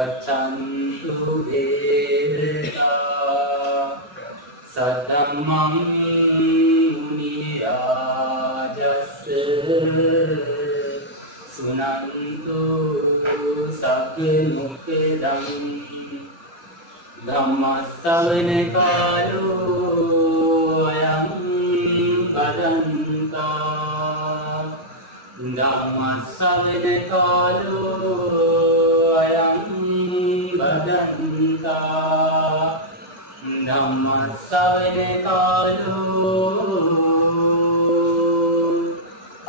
गच्छन्तु देवता सद्धम्मं मुनिराजस्य सुनन्तु सब्बमुखदं धम्मश्रवण कालो अयं भदन्ता धम्मश्रवण कालो अयं भदन्ता धम्मश्रवण कालो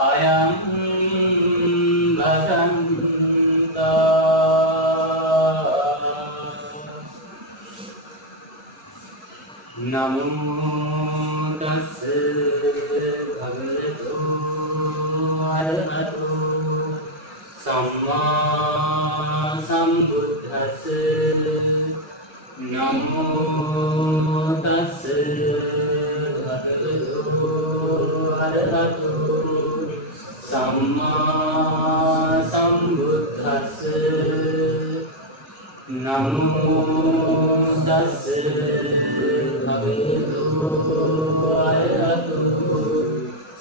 अयं भदन्ता नमो तस्से भगवतो अरहतो सम्मा सम्बुद्धस्से नमो तस्से भगवतो अरहतो सम्मा सम्बुद्धस्से नमो तस्से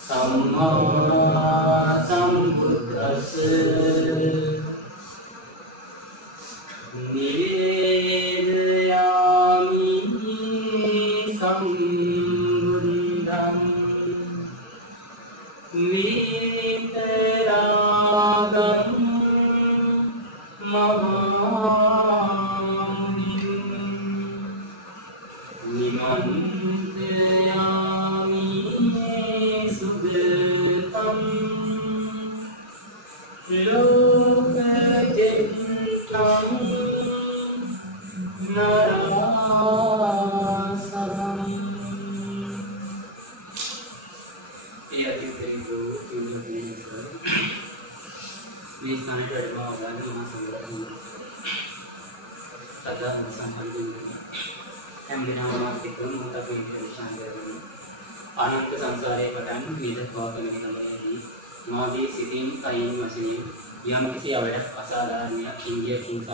सम्मा सम्बुद्धस्से निवेदयामि सम्बुद्धं वीतरागं निमन्त्रयामि सुदृतं लोकजनितं नरासनं මේ ස්ථානයට වැඩම අවදාන මහා සංඝරත්නය සදාම සම්පූර්ණ හැම දිනම මාත් එක්කම මොහොතක් විශ්වාස කරගන්න අනන්ත සංසාරයේ පටන් විවිධ භවකලක තමයි මාගේ සිතින් කයින් වශයෙන් යම් කිසි අවඩක් අසාධාරණයක් ඉන්දියකින් සහ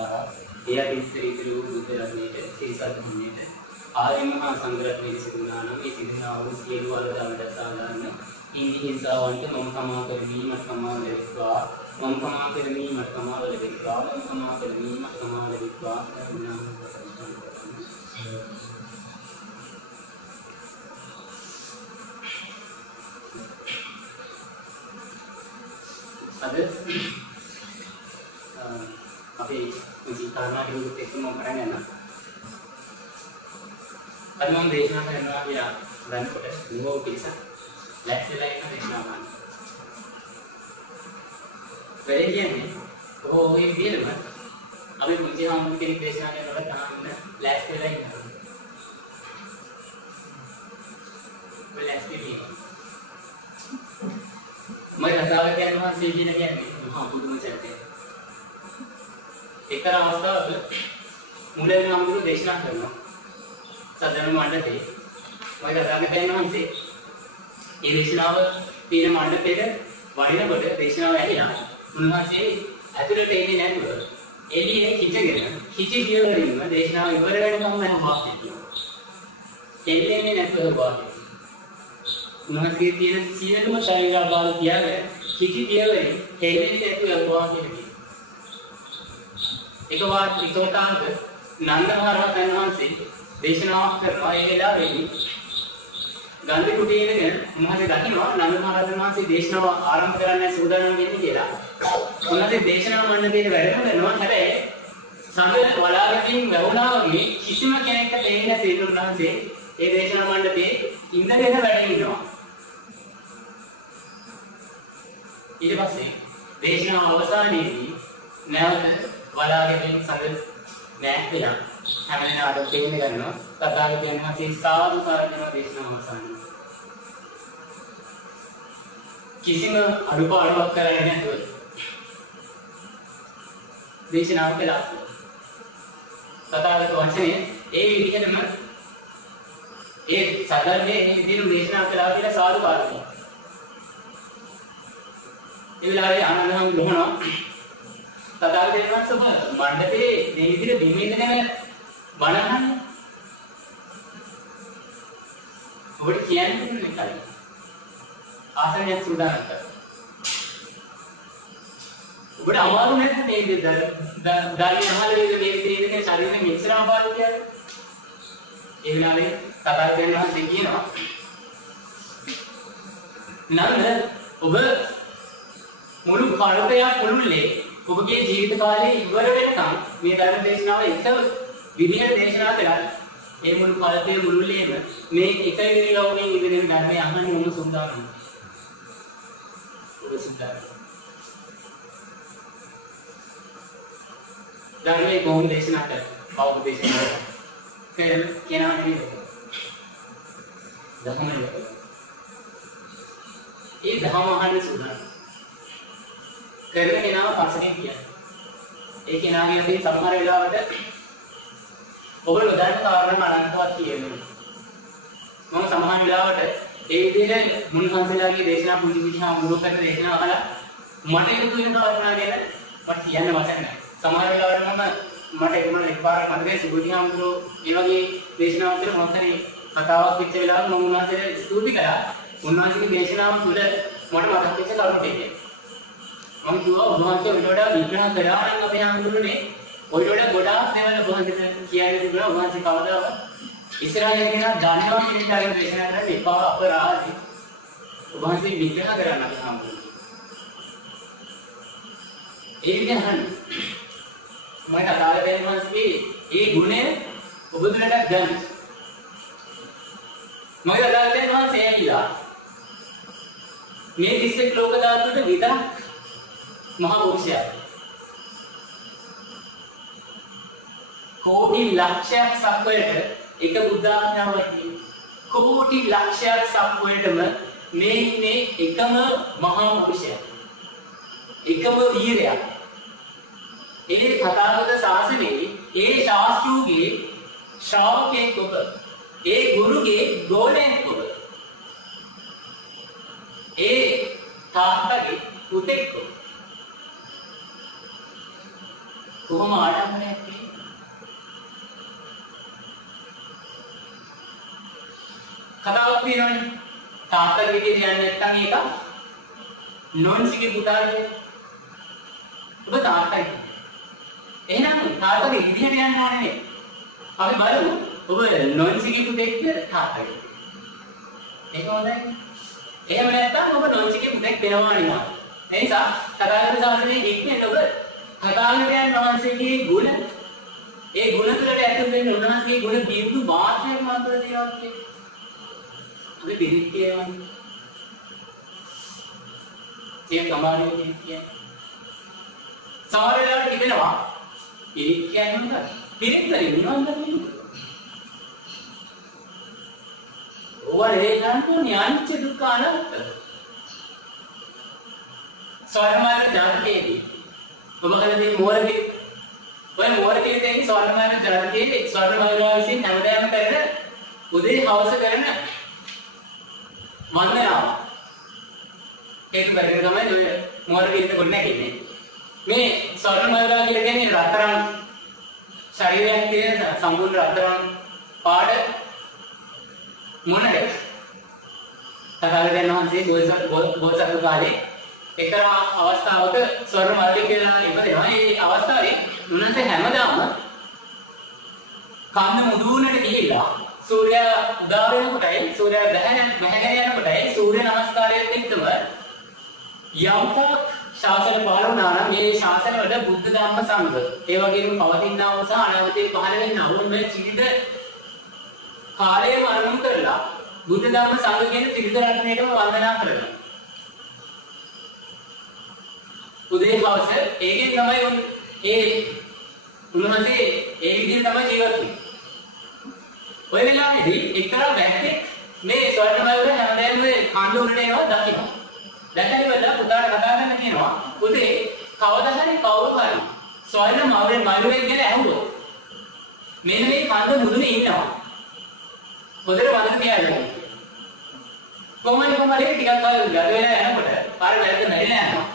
එය ඉස්තරීතර වූ බුද්ධ රත්නයේ සීසත් ධර්මයේ ආර්ය මහා සංඝරත්නයේ සිදුනා නම් මේ සිදුනා වූ සියලු අවඩ අසාධාරණ ඉන්දියන් සාවන්ත මම කමා කරමි මත් කමා ලැබෙත්වා මම කමා කරමි මත් කමා ලැබෙත්වා මම කමා කරමි මත් කමා ලැබෙත්වා ada අපි විචාරණා කරුත් එක්කම කරගෙන යනවා. අද මම දේශනා කරනවා කියලා දැනකොට නෝ පිටස ලැක්ෂලා එක දේශනා කරනවා. වෙලේ කියන්නේ ඔය විදිහම අපි මුචි හම්බුන කෙනෙක් දේශනා කරනකොට තාන්න ලැක්ෂලා ඉන්නවා. ලැක්ෂලා मैं रसायन वहाँ सीधी नहीं है हाँ खुद में चलते हैं एक तरह अवस्था मुले में हमको देखना करना साधारण मांडे थे मैं रसायन वहाँ से ये देखना वो तीन मांडे पे थे वाड़ी ना बोले देखना वो है ना उनमें से ऐसे टेनी नहीं बोले एली है खींचे दिया करेंगे मैं देखना इधर रहने का मैं बात नहीं एली ने नहीं तो बात उन्होंने तीन सीजन में शायद बाल किया है किसी दिया है हेले ने तो अगवा के लगी एक बार इतोता नंद महाराज कन्वान से देशना करवाए गया है गांधी कुटी ने उन्होंने देखी ना नंद महाराज कन्वान से देशना आरंभ करने सुधारण के लिए किया उन्होंने देशना मानने के लिए बैठे हैं ना है सामने वाला के बहुना में किसी में क्या है कि लेने से लोग ना से ये देशना मानने के इंदर के बैठे हैं ඊට පස්සේ දේශනා අවසානයේදී නැවත වලාගෙන් සංග නැත්නම් හැමදේම අඩොක් දෙන්න ගන්නවා තථාගතයන් වහන්සේ සාදු කරගෙන දේශනා අවසානයේ කිසිම අඩුපාඩුවක් කරන්නේ නැතුව දේශනාව කළා තථාගත වහන්සේ ඒ විදිහටම ඒ සාධර්මයේ මේ විදිහට දේශනා කළා කියලා සාදු කරනවා ඒ වෙලාවේ ආනන්ද හඳුනනවා තථාගතයන් වහන්සේ මණ්ඩපේ මේ විදිහට බිමින්දගෙන බණහන්නේ. ඔබට කියන්නේ මොකක්ද? ආසනයක් සූදානම් කර. ඔබට අමාරු නැද්ද මේ විදිහට ධර්මය අහලා මේ විදිහේ ශරීරෙ මෙච්චර අමාරු කියන්නේ? ඒ වෙලාවේ තථාගතයන් වහන්සේ කියනවා නන්ද ඔබ මුළු කල්පයක් මුළුල්ලේ ඔබගේ ජීවිත කාලේ ඉවර වෙනකම් මේ ධර්ම දේශනාව එක විදිහට දේශනා කළා. ඒ මුළු කල්පයේ මුළුල්ලේම මේ එක ඉරියව්වෙන් ඉඳගෙන ධර්මය අහන්න ඕන සුන්දානම්. ඔබ සුන්දානම්. ධර්මයේ කොහොමද දේශනා කරන්නේ? බෞද්ධ දේශනාව. කියනවා නේද? ධර්මයේ ඒ ධර්ම අහන්න සුන්දානම්. කරන කෙනාව පස්සෙන් කියන්නේ. ඒ කෙනාගේ අපි සමහර වෙලාවට ඔබ නොදන්න කාරණා අනන්තවත් කියනවා. මම සමහර වෙලාවට ඒ විදිහට මුනිහන්සලාගේ දේශනා පුංචි පුංචි හාමුදුරුවෝ කරන දේශනා අහලා මට ඉතුරු වෙන කාරණා ගැන මට කියන්න වචන නැහැ. සමහර වෙලාවට මට එකපාරක් මතකයි සුබුද්ධි හාමුදුරුවෝ ඒ වගේ දේශනාවක් කරන මොකක් හරි කතාවක් වෙච්ච වෙලාවට මම උන්වහන්සේට ස්තුති කළා. උන්වහන්සේගේ දේශනාව තුළ මට මතක වෙච්ච කරුණු ටික. මම කිව්වා උන්වහන්සේ ඔය වඩා විග්‍රහ කරා නම් අපේ හාමුදුරුවනේ ඔය වඩා ගොඩාක් දේවල් උන්වහන්සේ කියන්නේ තිබුණා. උන්වහන්සේ කවදාවත් ඉස්සරහින් කෙනා ධානයක් පිළිගන්න දේශනා කරන්න එපා අපරාධි. උන්වහන්සේ විග්‍රහ කරන්න අපේ හාමුදුරුවෝ. ඒ විදිහට මම අදාළයෙන් වහන්සේ ඒ ගුණය ඔබ දුරට ගන්න. මම අදාළයෙන් වහන්සේ කියලා මේ 31 ලෝක ධාතුන්ට විතරක් මහා පුරුෂයා කෝටි ලක්ෂයක් සක්වයට එක බුද්ධ ආඥාවක් කෝටි ලක්ෂයක් සක්වයටම මේ ඉන්නේ එකම මහා පුරුෂයා එකම වීරයා. ඒ තථාගත ශාසනයේ ඒ ශාස්ත්‍රූගේ ශ්‍රාවකෙක් ඔබ. ඒ ගුරුගේ ගෝලයෙක් ඔබ. ඒ තාත්තගේ පුතෙක් ඔබ. කොහොම ආඩම්බරයක් තියෙන්නේ? කතාවක් තියෙනවනේ. තාත්තගේ කියන්නේ නැත්තම් ඒක නොන්සිගේ පුතාගේ ඔබ තාත්තයි. එහෙනම් තාත්තගේ ඉදිරියට යන්න ඕනේ නේ. අපි බලමු ඔබ නොන්සිගේ පුතෙක් කියලා තාත්තයි. ඒක හොඳයි. එහෙම නැත්තම් ඔබ නොන්සිගේ පුතෙක් වෙනවා නේ. ඒ නිසා තථාගත ශාසනයේ ඉන්නේ ඔබ තථාගතයන් වහන්සේගේ ගුණ ඒ ගුණ තුළට ඇතුල් වෙන උන්වහන්සේගේ ගුණ බිඳු මාත්‍රයක් මාත්‍ර දේවල් කියන්නේ. අපි පිළිත් කියවන්නේ. ඒ සමානව කියන්නේ. සමහර වෙලාවට හිතෙනවා පිළිත් කියන්නේ මොකක්ද? පිළිත් කරේ මොනවද කියන්නේ? ඕවා හේතුන්ගේ අනිච්ච දුක්ඛ අනාත්ම. සෝරමාන ඥානකේදී ඔබ කලදී මෝරකේ ඔය මෝරකේ තියෙන ස්වර්ණමාන ජාතකයේ ස්වර්ණමාලා විසින් හැමදාම කරන උදේ හවස කරන වන්දනාව. ඒක බැරි තමයි ඔය මෝරකේ ඉන්න කොට නැගින්නේ. මේ ස්වර්ණමාලා කියලා කියන්නේ රත්තරන් ශරීරයක් තියෙන සම්පූර්ණ රත්තරන් පාඩ මොනද? තථාගතයන් වහන්සේ බෝසත් කාලේ එක්තරා අවස්ථාවක ස්වර්ණ මල්ලික කියලා ඉපදෙනවා. මේ අවස්ථාවේ උන්වහන්සේ හැමදාම කන්න මුදුනට ගිහිල්ලා සූර්යයා උදා වෙනකොටයි සූර්යයා බැහැගෙන යනකොටයි සූර්ය නමස්කාරයෙන් එක්කම යම්ක ශාසන පහළ වුණා නම් මේ ශාසන වල බුද්ධ ධම්ම සංඝ ඒ වගේම පවතිනා වූ සහ අනාගතයේ පහළ වෙන්නා වූ මේ චිරිත කාලයම අරමුණු කරලා බුද්ධ ධම්ම සංඝ කියන ත්‍රිවිධ රත්නයටම වන්දනා කරනවා. උදේ හවස ඒකෙන් තමයි උන්වහන්සේ ඒ විදිහට තමයි ජීවත් වෙන්නේ. ඔය වෙලාවේදී එක්තරා වැක්කෙක් මේ ස්වර්ණමයව හැමදේම කාණ්ඩ උඩට ඒවා දකිනවා. දැකලා පුතාට කතා කරන්න කියනවා. පුතේ කවදා හරි කවුරු හරි ස්වර්ණමයවෙන් මළුවෙක් ගැන ඇහුවොත් මෙන්න මේ කාණ්ඩ මුදුනේ ඉන්නවා. හොඳට වදන කියන්න. කොහොමද ටිකක් කාලෙක ගත වෙලා යනකොට පාර වැරද්ද නැරිලා යනවා.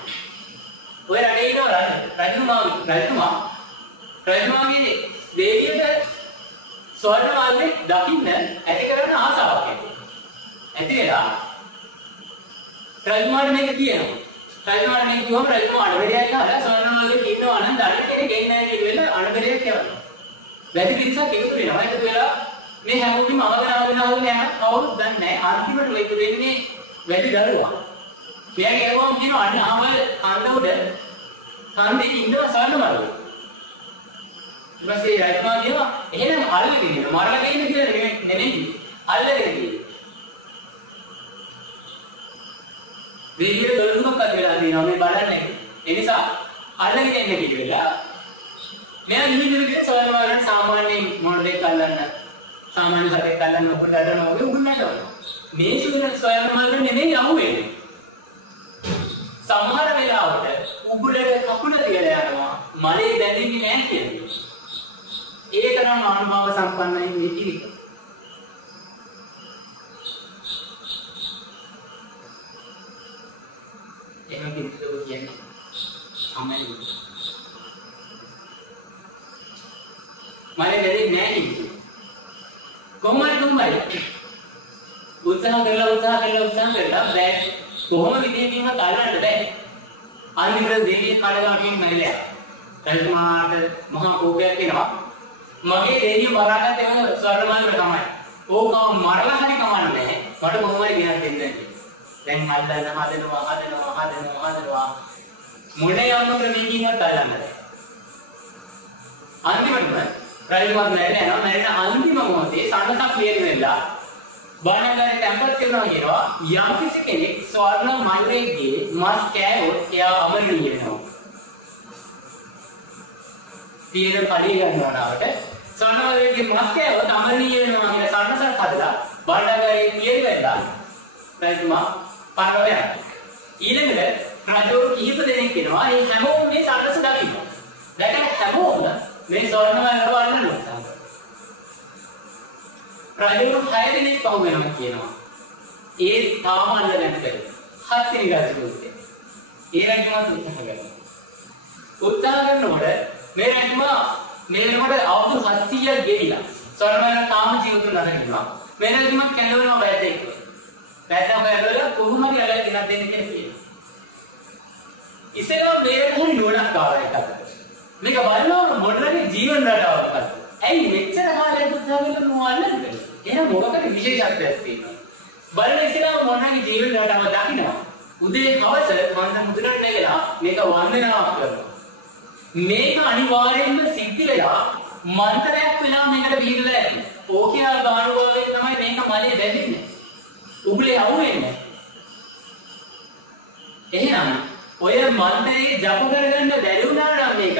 ඔය රටේ ඉන්න රජතුමාගේ දේවියට ස්වර්ණ මාර්ගයේ දකින්න ඇති කරන ආසාවක් ඇති වෙලා රජතුමාට මේක කියනවා. රජතුමාට මේක කිව්වම රජතුමා අඩබෙරයක් ගහලා ස්වර්ණ මාර්ගයේ ඉන්නවා නම් දඩ කෙනෙක් එන්නේ නැහැ කියලා අඩබෙරයක් කියනවා. වැඩි පිරිසක් එකතු වෙනවා. එකතු වෙලා මේ හැමෝටම අවගනාගෙන යන කවුරුත් දන්නේ නැහැ. අන්තිමට මේක දෙන්නේ වැඩි දරුවා. මෙයාගේ ඒවම කියනවා අන්න ආවල් කන්ද උඩ කන්දේ ඉන්නවා ස්වර්ණ මාර්ගය. ඊපස්සේ රජතුමා කියනවා එහෙනම් අල්ලගෙන ඉන්න මරලා ගේන්න කියලා නෙමෙයි අල්ලගෙන ඉන්න. විදියට දොළුමක් අදලා දිනවා මේ බලන්නේ. ඒ නිසා අල්ලගෙන ඉන්න කියලා. මෙයා නිවිදිරේ ස්වර්ණ මාර්ගයෙන් සාමාන්‍යයෙන් මොන දෙයක් අල්ලන්න සාමාන්‍ය සතෙක් අල්ලන්න ඔබට අල්ලන්න ඕනේ උගුන්නට. මේ ස්වර්ණ මාර්ගය නෙමෙයි අහුවෙන්නේ. සමහර වෙලාවට උගුලේ කකුල තියලා යනවා මලේ දැනෙන්නේ නැහැ කියන්නේ. ඒ තරම් අනුභව සම්පන්නයි මේ පිළික. එහෙම කිව්වොත් කියන්නේ අමයි. මලේ දැනෙන්නේ නැහැ නේ. කොහොමද උත්සාහ කරලා බෑ. කොහොම විදිහකින්ම ගලවන්න බෑ. අනිත් දෙවියන් කඩගාමින් මැරිලා. රජතුමාට මහා කෝපයක් එනවා. මගේ දෙවිය මරාගත්ත ඒවා ස්වර්ණ මාර්ගය තමයි. ඕක මරලා හරි කමන්නේ. මට කොහොම හරි ගෙනත් දෙන්න. දැන් හදනවා. මොනේ යන්න ක්‍රමයකින්වත් ගලවන්න බෑ. අන්තිමටම රජතුමා මැරෙන අන්තිම මොහොතේ සන්නසක් ලියන වෙලා බණගාරේ තැම්පත් කරනවා කියනවා යම් කිසි කෙනෙක් ස්වර්ණ මල්ලේගේ මස් කෑවොත් එයා අමරණීය වෙනවා. තියෙන කඩේ ගන්නවා නාවට ස්වර්ණ මල්ලේගේ මස් කෑවොත් අමරණීය වෙනවා කියලා සන්නසක් හදලා බණගාරේ තියලා වෙලා රජතුමා පරව යනවා. ඊළඟට රජෝ කිහිප දෙනෙක් වෙනවා. ඒ හැමෝම මේ සන්නස දකින්න. දැන් හැමෝම මේ ස්වර්ණ මල්ලව අල්ලනවා. රජුරු 6 දෙනෙක් පහු වෙනවා කියනවා. ඒ තාම අල්ලන්නේ නැහැ. 7 වෙනි රජුරුත්. ඒ රජුමත් උත්සාහ කරනකොට මේ රජුමා මේකට අවුරුදු 700ක් ගෙවිලා ස්වර්ණමය තාම ජීවිතුන් නැගෙනවා. මේ රජුමත් කැලවනවා බෑදෙක්. බෑදම බෑදවල කොහොම හරි අල්ලලා දිනක් දෙන්න කියලා. ඉස්සෙල්ලා මේ හරි නෝනක් ආවා. මේක බලනවා මොඩර්න් ජීවන රටාවක්. ඇයි මෙච්චර කාලයක් උත්සාහ කරලා මොවල්ලන්නේ? එහෙනම් මොකකට විශේෂත්වයක් තියෙනවා. බලන ඉස්සෙල්ලා මොනවාගේ ජීවන රටාව දකින්නවා. උදේ හවස මන්ද මුදුනට නැගලා මේක වන්දනාවක් කරනවා. මේක අනිවාර්යෙන්ම සිද්ධ වෙලා මන්ත්‍රයක් වෙලා මේකට බීරලා ඇති. ඕකියා ගානුවාගේ තමයි මේක මලේ දැවෙන්නේ. උගුලේ අහුවෙන්නේ. එහෙනම් ඔය මන්ත්‍රයේ ජප කරගන්න බැරි වුණා නම් මේකට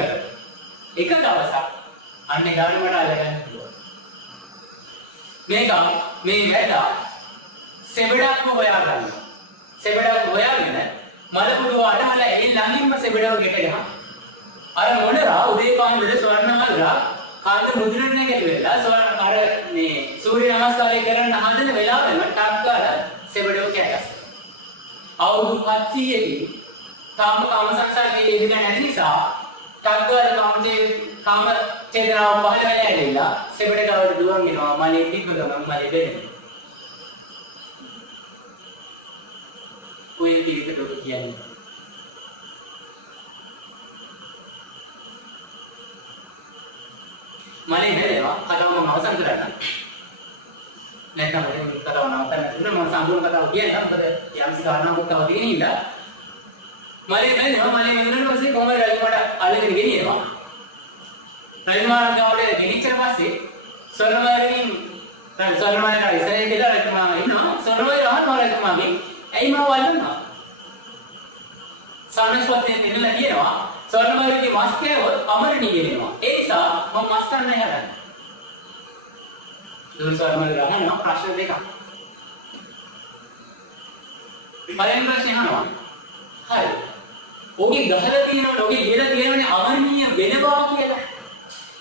එක දවසක් අන්නේ ගානුවට අල්ලගන්න පුළුවන්. මේක මේ වැඩ සෙබඩක් හොයාගන්න. සෙබඩක් හොයාගෙන මලකුඩුව අඩහලා ඒ ළඟින්ම සෙබඩව ගෙටගහන. අර මොනරා උදේ පාන්දර ස්වර්ණමල්ලා කාන්ත මුදුනට නැගිටලා ස්වර්ණ අර මේ සූර්ය නමස්කාරය කරන්න හදන වෙලාවෙම ටක් ගාලා සෙබඩව කැටගස්ස. අවුරුදු 700දී කාම සංසාරයේ ඉඳගෙන නැති නිසා ටක් ගාලා කාම චේතනාව පහළ වෙලා ඇවිල්ලා සෙබඩ ගාවට දුවන් වෙනවා මලේ පිටුදම මලේ දෙන්නේ. ඔය පිළිතුර ඔබ කියන්නේ. මලේ හැදෙනවා කතාව මම අවසන් කරන්න. නැත්නම් මම කතාව නවත්තන්න මම සම්පූර්ණ කතාව කියන්න. මොකද යම්සි කාරණාවක් තව තියෙන ඉඳලා මලේ හැදෙනවා මලේ වෙනුනට පස්සේ කොහමද රජුමට අල්ලගෙන ගෙනියනවා. රජුමා ගාවට ගෙනිච්ච පස්සේ ස්වර්ණමාලිනින් ස්වර්ණමාලිනිය ඉස්සරේ කියලා රජුමා ඉන්නවා. ස්වර්ණමාලිනිය අහනවා රජුමාගෙන් ඇයි මම වල්ලනවා? සානස්වත්යෙන් දෙන්නලා කියනවා ස්වර්ණමාලිනියගේ මස් කෑවොත් අමරණීය වෙනවා. ඒ නිසා මම මස් කන්න යනවා. ස්වර්ණමාලිනිය අහනවා ප්‍රශ්න දෙකක්. පළවෙනි ප්‍රශ්නේ අහනවා. හරි. ඔගේ ගහලා තියෙනවනේ ඔගේ ගෙල තියෙනවනේ අමරණීය වෙනවා කියලා.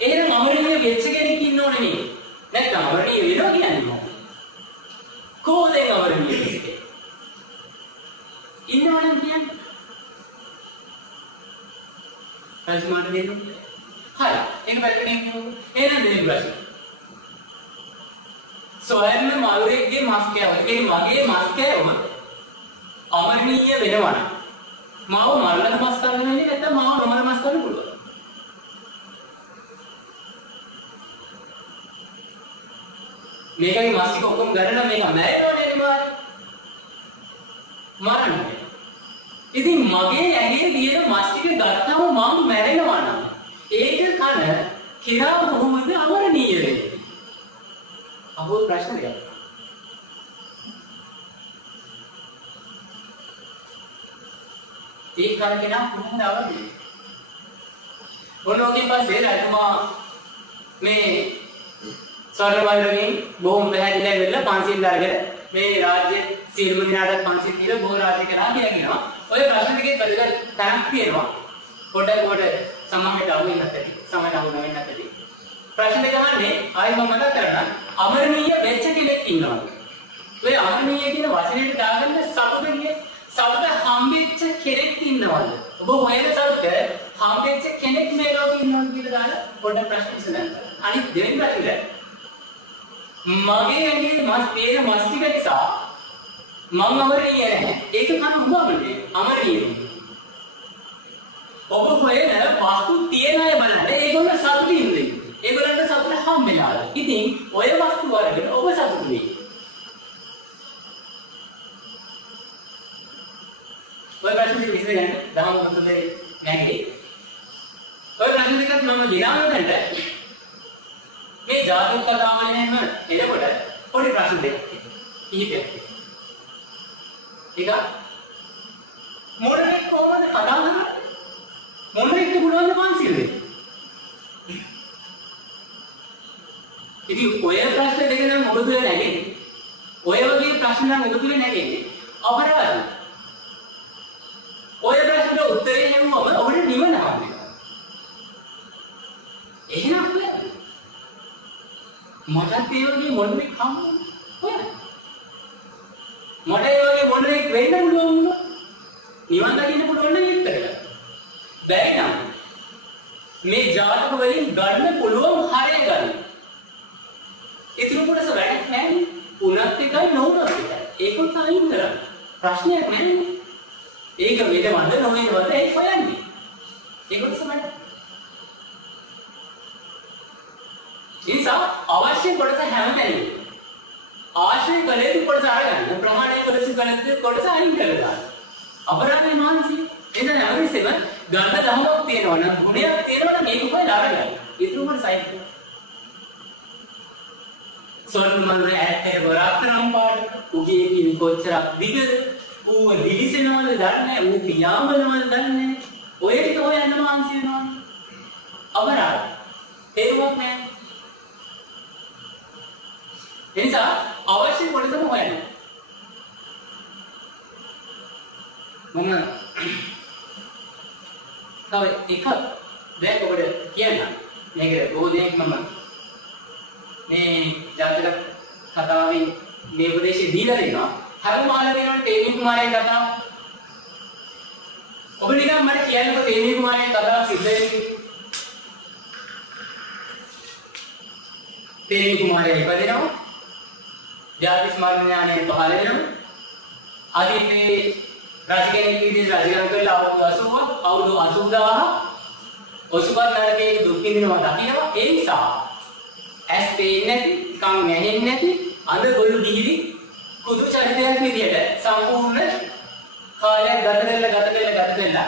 එහෙනම් අමරණීය වෙච්ච කෙනෙක් ඉන්නව නෙමෙයි. නැත්නම් අමරණීය වෙනවා කියන්නේ මොකක්ද? කොහොමද අමරණීය වෙන්නේ? ඉන්නවනම් කියන්නේ රජතුමාට දෙන්න. හරි. ඒක වැරදිනේ කියමු. එහෙනම් දෙන්න ප්‍රශ්න. සොයන්න මයුරෙක්ගේ මස් කෑව. ඒ මගේ මස් කෑවම අමරණීය වෙනවා නම් මාව මරලා මස් ගන්න වෙන්නේ නැත්නම් මාව නොමර මස් ගන්න පුළුවන්. මේකගේ මස් ටික ඔක්කොම ගණන මේක මැරෙනවනේ අනිවාර්යයෙන්. මරන්නේ. ඉතින් මගේ ඇඟේ තියෙන මස් ටික ගත්තාම මම මැරෙනවා නම් ඒක කන කිරා කොහොමද අමරණීය වෙන්නේ? අහුව ප්‍රශ්නයක්. ඒ කාලේ නම් කොහොමද අවදි? ඔනෝගේ පස්සේ රජතුමා මේ ස්වර්ණවන්දනයෙන් බොහොම පැහැදිලිව වෙලා පන්සිල් අරගෙන මේ රාජ්‍ය සියලුම දිනාට පන්සිල් දීලා බොහෝ රාජ්‍ය කරා කියලා කියනවා. ඔය ප්‍රශ්න ටිකේ වැදගත් තරක් තියෙනවා. පොඩ සමහරට අහු වෙන්නත් ඇති. සමහරට අහු නොවෙන්නත් ඇති. ප්‍රශ්න දෙක අහන්නේ ආයි මම මතක් කරන්න අමරණීය වෙච්ච කෙනෙක් ඉන්නවා. ඔය අමරණීය කියන වචනේට දාගන්න සතුටුනේ සතුට හම්බෙච්ච කෙනෙක් ඉන්නවද? ඔබ හොයන සතුට හම්බෙච්ච කෙනෙක් මේ ලෝකේ ඉන්නවද කියලා දාලා පොඩ්ඩක් ප්‍රශ්න විසඳන්න. අනිත් දෙවෙනි ප්‍රශ්නේ මගේ ඇඟේ මස් පේන මස් ටික නිසා මම අමරණීය නැහැ. ඒක කන උඹමනේ අමරණීය. ඔබ හොයන වස්තු තියන අය බලන්න ඒගොල්ලෝ සතුටින් ඉන්නේ. ඒගොල්ලන්ට සතුට හම්බෙනවා. ඉතින් ඔය වස්තු වලට ඔබ සතුටු වෙයි. ඔය ප්‍රශ්න දෙක විසඳගන්න දහම් පොතේ නැගී. ඔය ප්‍රශ්න දෙකත් මම ලියනවලට මේ ජාතක කතාවල එහෙම එනකොට පොඩි ප්‍රශ්න දෙකක් කිහිපයක්. ඒක මොනරෙක් කොහොමද කතා කරන්නේ? මොනරෙක්ට පුළුවන් පන්සිල් දෙන්න. ඉතින් ඔය ප්‍රශ්න දෙක නම් මොකද නැගෙන්නේ? ඔය වගේ ප්‍රශ්න නම් මොකද නැගෙන්නේ? අපරාධ. ඔය ප්‍රශ්නට උත්තරේ හෙව්වම ඔබට නිවන හම්බෙනවා. එහෙනම් මටත් ඒ වගේ මොනරෙක් හම්බුනේ. මට ඒ වගේ මොනරෙක් වෙන්න පුළුවන් වුණා. නිවන් දකින්න පුළුවන් නම් ඒක කරගන්න. බැරි නම් මේ ජාතක වලින් ගන්න පුළුවන් හරය ගන්න. ඉතින් කොටස වැඩක් නැහැ. උනත් එකයි නොඋනත් එකයි. ඒකත් අයින් කරන්න. ප්‍රශ්නයක් නැහැ. ඒක වෙනවද නොවෙනවද ඒක හොයන්නේ. ඒකත් සමහර. නිසා අවශ්‍ය කොටස හැමතැනම ආශ්‍රය කළ යුතු කොටස අරගන්න. ප්‍රමාණය කොටස ගන්න කොටස අයින් කරලා. අපරාධේ මානසික එතන අවශ්‍යම ගන්න දහමක් තියෙනවා නම් ගුණයක් තියෙනවා නම් මේක කොහෙද අරගන්න. ඒක උඹට සයිඩ් කරන්න. සොල්මන්ගේ ඇත්තේ වරාක්තරම් පාඩ උගේ කිවි කොච්චරක් දිගද ඌව දිලිසෙනවද දන්නේ ඌ පියාඹනවද දන්නේ ඔය ටික හොයන්න මාන්සි වෙනවා අපරාධ තේරුමක් නැහැ එනිසා අවශ්‍ය කොටසම හොයන්න මම තව එකක් දැන් ඔබට කියන්න මේක බොහෝ මම මේ ජාතක කතාවේ මේ උපදේශය දීලා දෙනවා. හරි මාලා දෙනවනේ තේමී කුමාරයාගේ කතාව. ඔබ නිකන් මට කියන්නකෝ තේමී කුමාරයාගේ කතාව සිද්ධ වෙන්නේ. තේමී කුමාරයා ඉපදෙනවා. ජාති ස්මරණ ඥානයෙන් පහළ වෙනවා. අදින්නේ රජ කෙනෙක් විදිහට රජකම් කරලා අවුරුදු 80000 ඔසුපත් නරකයේ දුක් විඳිනවා දකින්නවා. ඒ නිසා ඇස් පේන්නේ නැති, කන් ඇහෙන්නේ නැති, අඳ ගොළු දිවිලි කුදු චරිතයක් විදියට සම්පූර්ණ කාලයක් ගත කරලා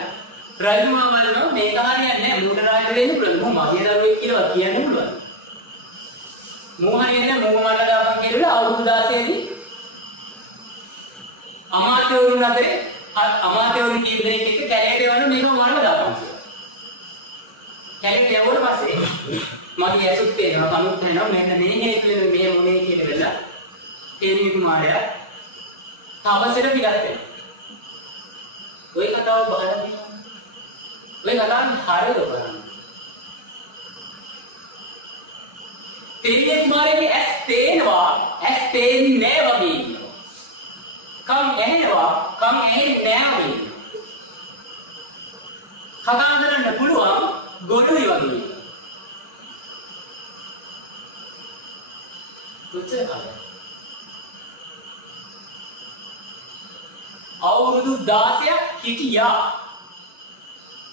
රජුමා වල්නෝ මේ කහානියක් නෑ මූට රාජ්‍ය වෙන්න පුළුවන්. මම මගේ දරුවෙක් කියලා කියන්න පුළුවන්. මෝහණියනේ මෝහ මන්න දාපන් කියලා අවුරුදු 16 දී අමාත්‍යවරුන් අතරේ අමාත්‍යවරුන් කීප දෙනෙක් එක්ක කැලේට යවන මේක මරලා දාපන්. කැලේට යවුවට පස්සේ මගේ ඇසුත් පේනවා කනුත් වෙනවා මෙන්න මේ හේතුවෙන් මේ මොනේ කියලා වෙලා තේමී කුමාරයා තවසර පිටත් වෙනවා. ඔය කතාව බලන්න. ඔය කතාවේ හරියට බලන්න. තේමී කුමාරයාගේ ඇස් පේනවා ඇස් පේන්නේ නැහැ වගේ ඉන්නවා. කම් ඇහෙනවා කම් ඇහෙන්නේ නැහැ වගේ ඉන්නවා. කතා කරන්න පුළුවන් ගොනුයි වගේ. කොච්චර කාලයක්? අවුරුදු 16ක් හිටියා.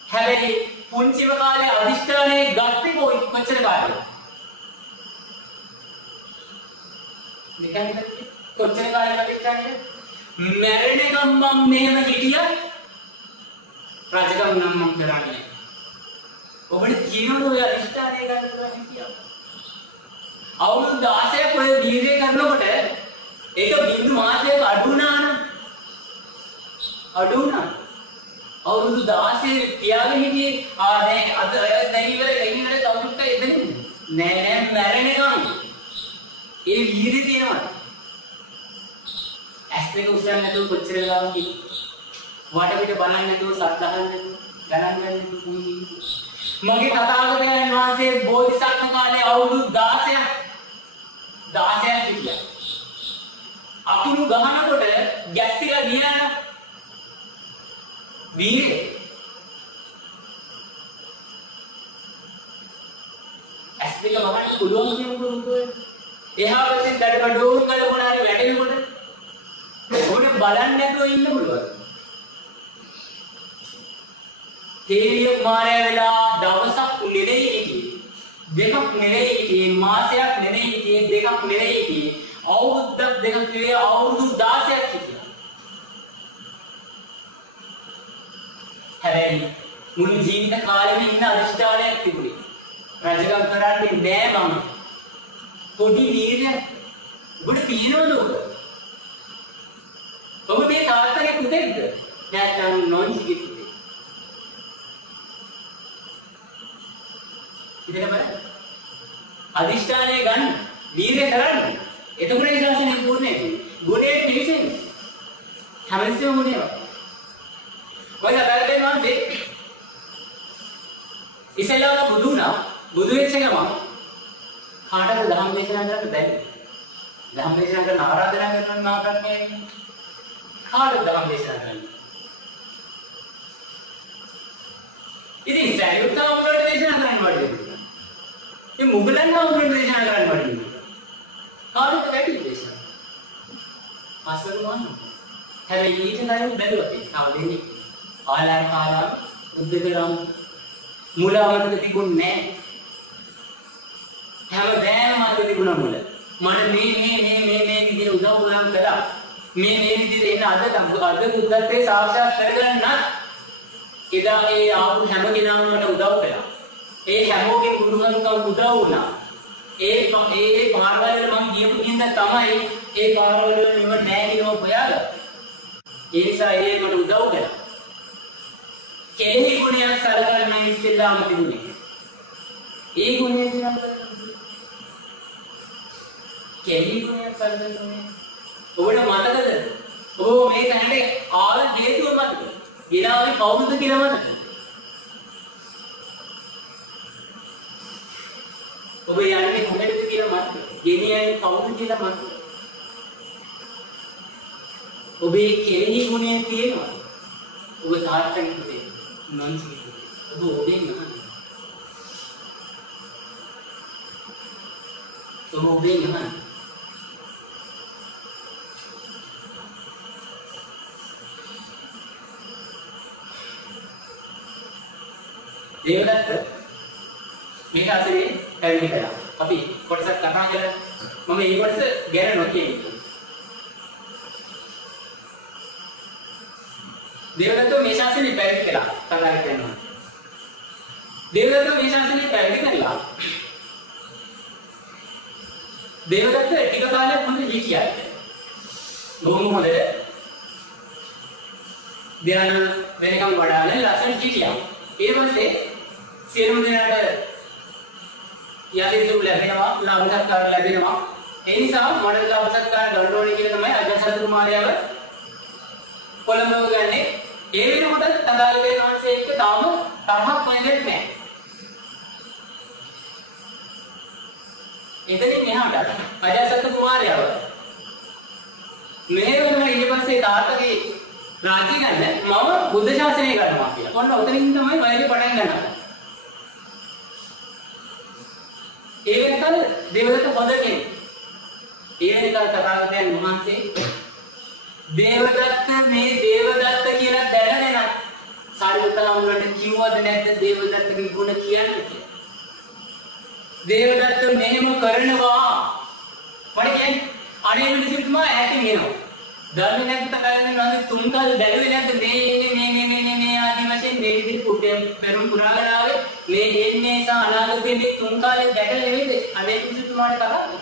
හැබැයි පුංචිම කාලේ අදිෂ්ඨානයේ ගත්තේ කොච්චර කාලෙද? මෙතන කොච්චර කාලයක් අදිෂ්ඨානයේ? මැරෙනකම් මම මෙහෙම හිටියා. රජකම් නම් මම කරන්නේ. ඔබට කියනවද ඔය අදිෂ්ඨානය ගන්න පුළුවන් කියලා? අවුරුදු 16ක් ඔය වීර්යය කරනකොට ඒක බින්දු මාසයක අඩු වුණා නම් අවුරුදු 16 තියාගෙන හිටියේ නෑ අද දැන් ඉවර කවුරුත් එදෙන්නේ නෑ මැරෙනකම් ඒ වීර්යය තියෙනවා. ඇස් දෙක උස්සන්න නැතුව කොච්චර වෙලාවක් වඩ පිට බලන්නේ නැතුව සත්‍යහන් නැතුව ගණන් ගන්න මගේ තථාගතයන් වහන්සේ බෝධිසත්ව කාලේ අවුරුදු 16ක් හිටියා. අකුණු ගහනකොට ගැස්සිලා ගියා වීර්ය. ඇස් දෙක වහන්න පුළුවන් කියනකොට එහා පැත්තේ දඩබඩෝන් වල මොනාරි වැටෙනකොට ඕනේ බලන්න නැතුව ඉන්න පුළුවන්. තේරිය මාරය වෙලා දවසක් නෙවෙයි හිටියේ. දෙකක් නෙවෙයි හිටියේ. මාසයක් නෙවෙයි හිටියේ. දෙකක් නෙවෙයි හිටියේ. අවුරුද්දක් දෙකක් නෙවෙයි අවුරුදු 16ක් හිටියා. හැබැයි මුළු ජීවිත කාලෙම ඉන්න අදිෂ්ඨානයක් තිබුණේ. රජකම් කරන්නේ නෑ මම. පොඩි වීර්යයක්. ඔබට තියෙනවද ඔබ? ඔබ මේ තාත්තගේ පුතෙක්ද? නැත්නම් නොන්සිගේ පුතෙක්ද? ඉතින් බලන්න. අදිෂ්ඨානය ගන්න, වීර්ය කරන්න. එතකොට ඒ ශාසනය පූර්ණයි. ගුණේ පිළිසෙන්නේ. හැමතිස්සෙම ගුණේ. ඔය අතරේ මම ඉස්සෙල්ලා බුදු වුණා. බුදු වෙච්ච ගමන් කාටද ධම්ම දේශනා කරන්න බැරි. ධම්ම දේශනා කරන ආරාධනා කරන නාටකයේ කාටද ධම්ම දේශනා කරන්නේ? ඉතින් සරියුත්තා උඹට දේශනා කරන්න වඩේ. මේ මුගලන් උඹට දේශනා කරන්න වඩේ. කාටද වැඩි දේශනා? අසරුවන්. හැබැයි ඊට නයින් බැලුවා. තව දෙන්නේ ආලාර උද්දකරම් මුලවලට තිබුණේ නැහැ. හැමදේම මට තිබුණා මුල. මට මේ විදිහට උදව් උනන් කළා. මේ විදිහට එන්න අද බුද්ධත්වයේ සාක්ෂාත් කරගන්න එදා ඒ ආපු හැම කෙනාම මට උදව් කළා. ඒ හැමෝගෙම ගුරුවරුන්ට උදව් වුණා. ඒ පාරවල මම ගියපු හින්දා තමයි ඒ පාරවල නිව නැහැ කියලා හොයාගත්තා. ඒ නිසා ඒ මට උදව් කළා. කෙලෙහි ගුණයක් සලකන්නේ ඉස්සෙල්ලාම තිබුණේ. ඒ ගුණය දිනම් කෙලෙහි ගුණයක් සලකන්නේ. ඔබට මතකද? ඔබ මේ තැනට ආව හේතුව මතකද? ගෙනාවේ කවුරුද කියලා මතකද? ඔබ යන්නේ කොහෙද කියලා මතකද? ගෙනියන්නේ කවුරුද කියලා මතකද? ඔබේ කෙලෙහි ගුණය තියෙනවා. ඔබ තාත්තගෙන් පුතේ නොන්සි ඔබ ඔබෙන් නහන්න. ඔබ ඔබෙන් නහන්න. දේවදත්ත මේක අතරේ පැවිදි කළා. අපි කොටසක් කතා කළා. මම මේ කොටස ගැන නොකියන්නේ. දේවදත්ත මේ ශාසනය පැවිදි කළා. කතා කරනවා. දේවදත්ත මේ ශාසනය පැවිදි කළා. දේවදත්ත ටික කාලයක් හොඳ හිටියා. බොහොම හොඳට ධ්‍යාන වෙනකම් වඩාගෙන ලස්සන හිටියා. ඊට පස්සේ සියලුම දෙනාට යටිදු ලැබෙනවා, ලාභ සත්කාර ලැබෙනවා. ඒ නිසා මොඩල් ලාභ සත්කාර ගන්න ඕනේ කියලා තමයි අජාසත් කුමාරයාව කොළඹව ගන්නේ. ඒ වෙනකොට තථාගතයන් වහන්සේ එක්ක තාම තරහක් වෙන්නේ නැහැ. එතනින් එහාට අජාසත් කුමාරයාව මෙහෙවනවා. ඊට පස්සේ තාත්තගේ රාජ්‍ය ගන්න මම බුද්ධ ශාසනය කරනවා කියලා. ඔන්න ඔතනින් තමයි වෛරය පටන් ගන්නවා. ඒ වෙනකල් දේවදත්ත හොඳ කෙනෙක්. ඒ වෙනකල් තථාගතයන් වහන්සේ දේවදත්ත මේ දේවදත්ත කියලා දැනගෙන සාරිපුත්තලාමුලට කිව්වද නැද්ද දේවදත්තගේ ගුණ කියන්න කියලා. දේවදත්ත මෙහෙම කරනවා. මට කියන්නේ අනේ මිනිස්සුන්ටම ඇති වෙනවා. ධර්ම නැත්නම් තථාගතයන් වහන්සේ තුන් කල් බැලුවේ නැද්ද මේ ආදි වශයෙන් මේ විදිහට පුතේ පෙරම් පුරාගෙන ආවේ මේ එන්නේ සා අනාගතයේ මේ තුන් කාලේ ගැටල නෙවෙයිද අනේ මිනිස්සුන්ට කතා කරන්නේ.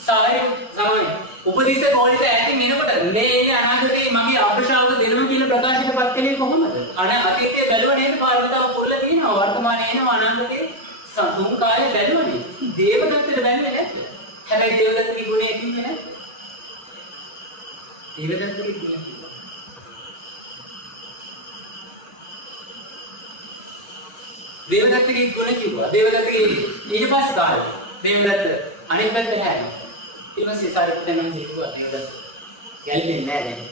සාරි තමයි උපදේශ කෝලිත ඇති මිනකොට මේ එන්නේ අනාගතයේ මගේ අප්‍රශාවක දෙනවා කියලා ප්‍රකාශයටපත් කළේ කොහොමද? අතීතයේ බැලුව නේද පාරමිතාව පුරලා තියෙනවා වර්තමානයේ එනවා අනාගතයේ තුන් කාලේ බැලුවනේ. දේවදත්තට බැලුවේ නැද්ද? හැබැයි දේවදත්තගේ ගුණය කිව්වේ නැද්ද? දේවදත්තගේ ගුණය කිව්වා. දේවදත්තගේ ගුණ කිව්වා. දේවදත්තගේ ඊට පස්සේ කාලේ දේවදත්ත අනිත් පැත්තට හැරෙනවා. ඊට පස්සේ සාරිපුත්තයන් කිව්වා දේවදත්ත ගැලපෙන්නේ නැහැ දැන්.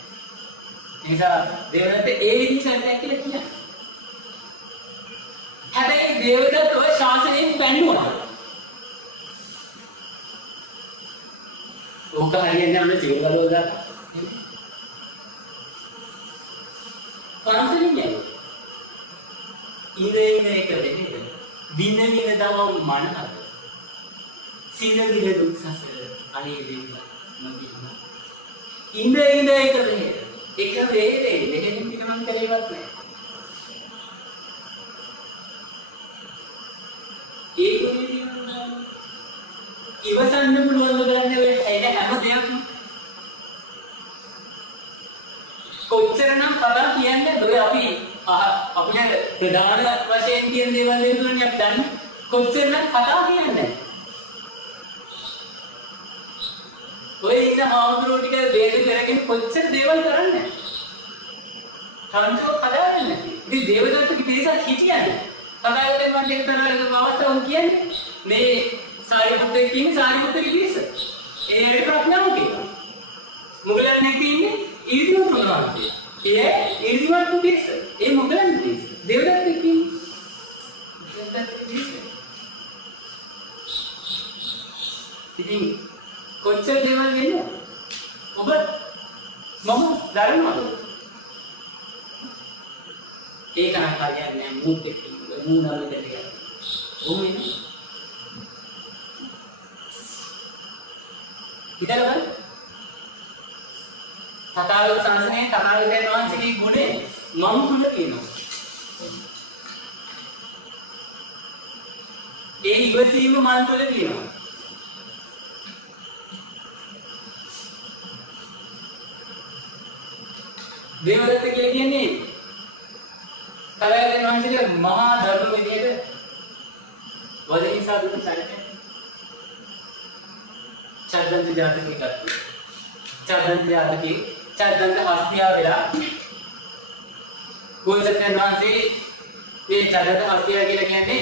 ඒ නිසා දේවදත්ත ඒ විදිහට සැලකයක් කියලා කියනවා. හැබැයි දේවදත්ත ඔය ශාසනයෙන් පැන්නුවා. ඕක හරියන්නේ නැහැ සිවුරු ගලව ගන්න. පන්සලින් යනවා. ඉඳගෙන එක වෙන්නේ. දින දින තම මනහද. සිනවිල දුක් සසර අනේ දෙන්න මම ඉඳ එක වෙන්නේ. එක වේලේ දෙකෙන් පිට මං කරේවත් නැහැ. ඒක ඉවසන්න පුළුවන් ගන්න වෙන්නේ හැම දෙයක්ම කොච්චරනම් කතා කියන්නේ ඔය අපිට ප්‍රධාන වශයෙන් කියන දේවල් දෙන්නුනේ අපි දන්නේ කොච්චරනම් කතා කියන්නේ ඔය ඉන්න ආවුරුදු ටික වේද කරගෙන කොච්චර දේවල් කරන්නේ තරන්තෝ කතා කරන්නේ ඉතින් දේවදත්තගේ පිරිසක් හිටියන්නේ කතාවලින් මම දෙක තරලක අවස්ථාවක් කියන්නේ මේ සාරිපුත්තේ කියන්නේ සාරිපුත්තගේ පිරිස. ඒ ප්‍රඥාව කියනවා. මුගලන් නැතිනේ ඊර්තිමත් මොනවා කියන්නේ. ඒ ඊර්තිමත් පිරිස. ඒ මුගලන් පිරිස. දේවදත්ත කියන්නේ දේවදත්ත පිරිස. ඉතින් කොච්චර දේවල් වෙන්නේ? ඔබ මම දරනවද? ඒක නම් හරියන්නේ නැහැ මුත් එක්ක මූණවල දෙක. ඕනේ. හිතලා බලන්න. තථාගත ශාසනයේ තථාගතයන් වහන්සේගේ ගුණය මම තුල කියනවා. ඒ ඉවසීම මන් තුල කියනවා. දේවදත්ත කියලා කියන්නේ තථාගතයන් වහන්සේගේ මහා ධර්ම විදියට වදිනිසා දුක සැලකෙන චද්දන්ත ජාතකයේ කතා. චද්දන්ත ජාතකයේ චද්දන්ත හස්තියා වෙලා ගෝසත්යන් වහන්සේ මේ චද්දන්ත හස්තියා කියලා කියන්නේ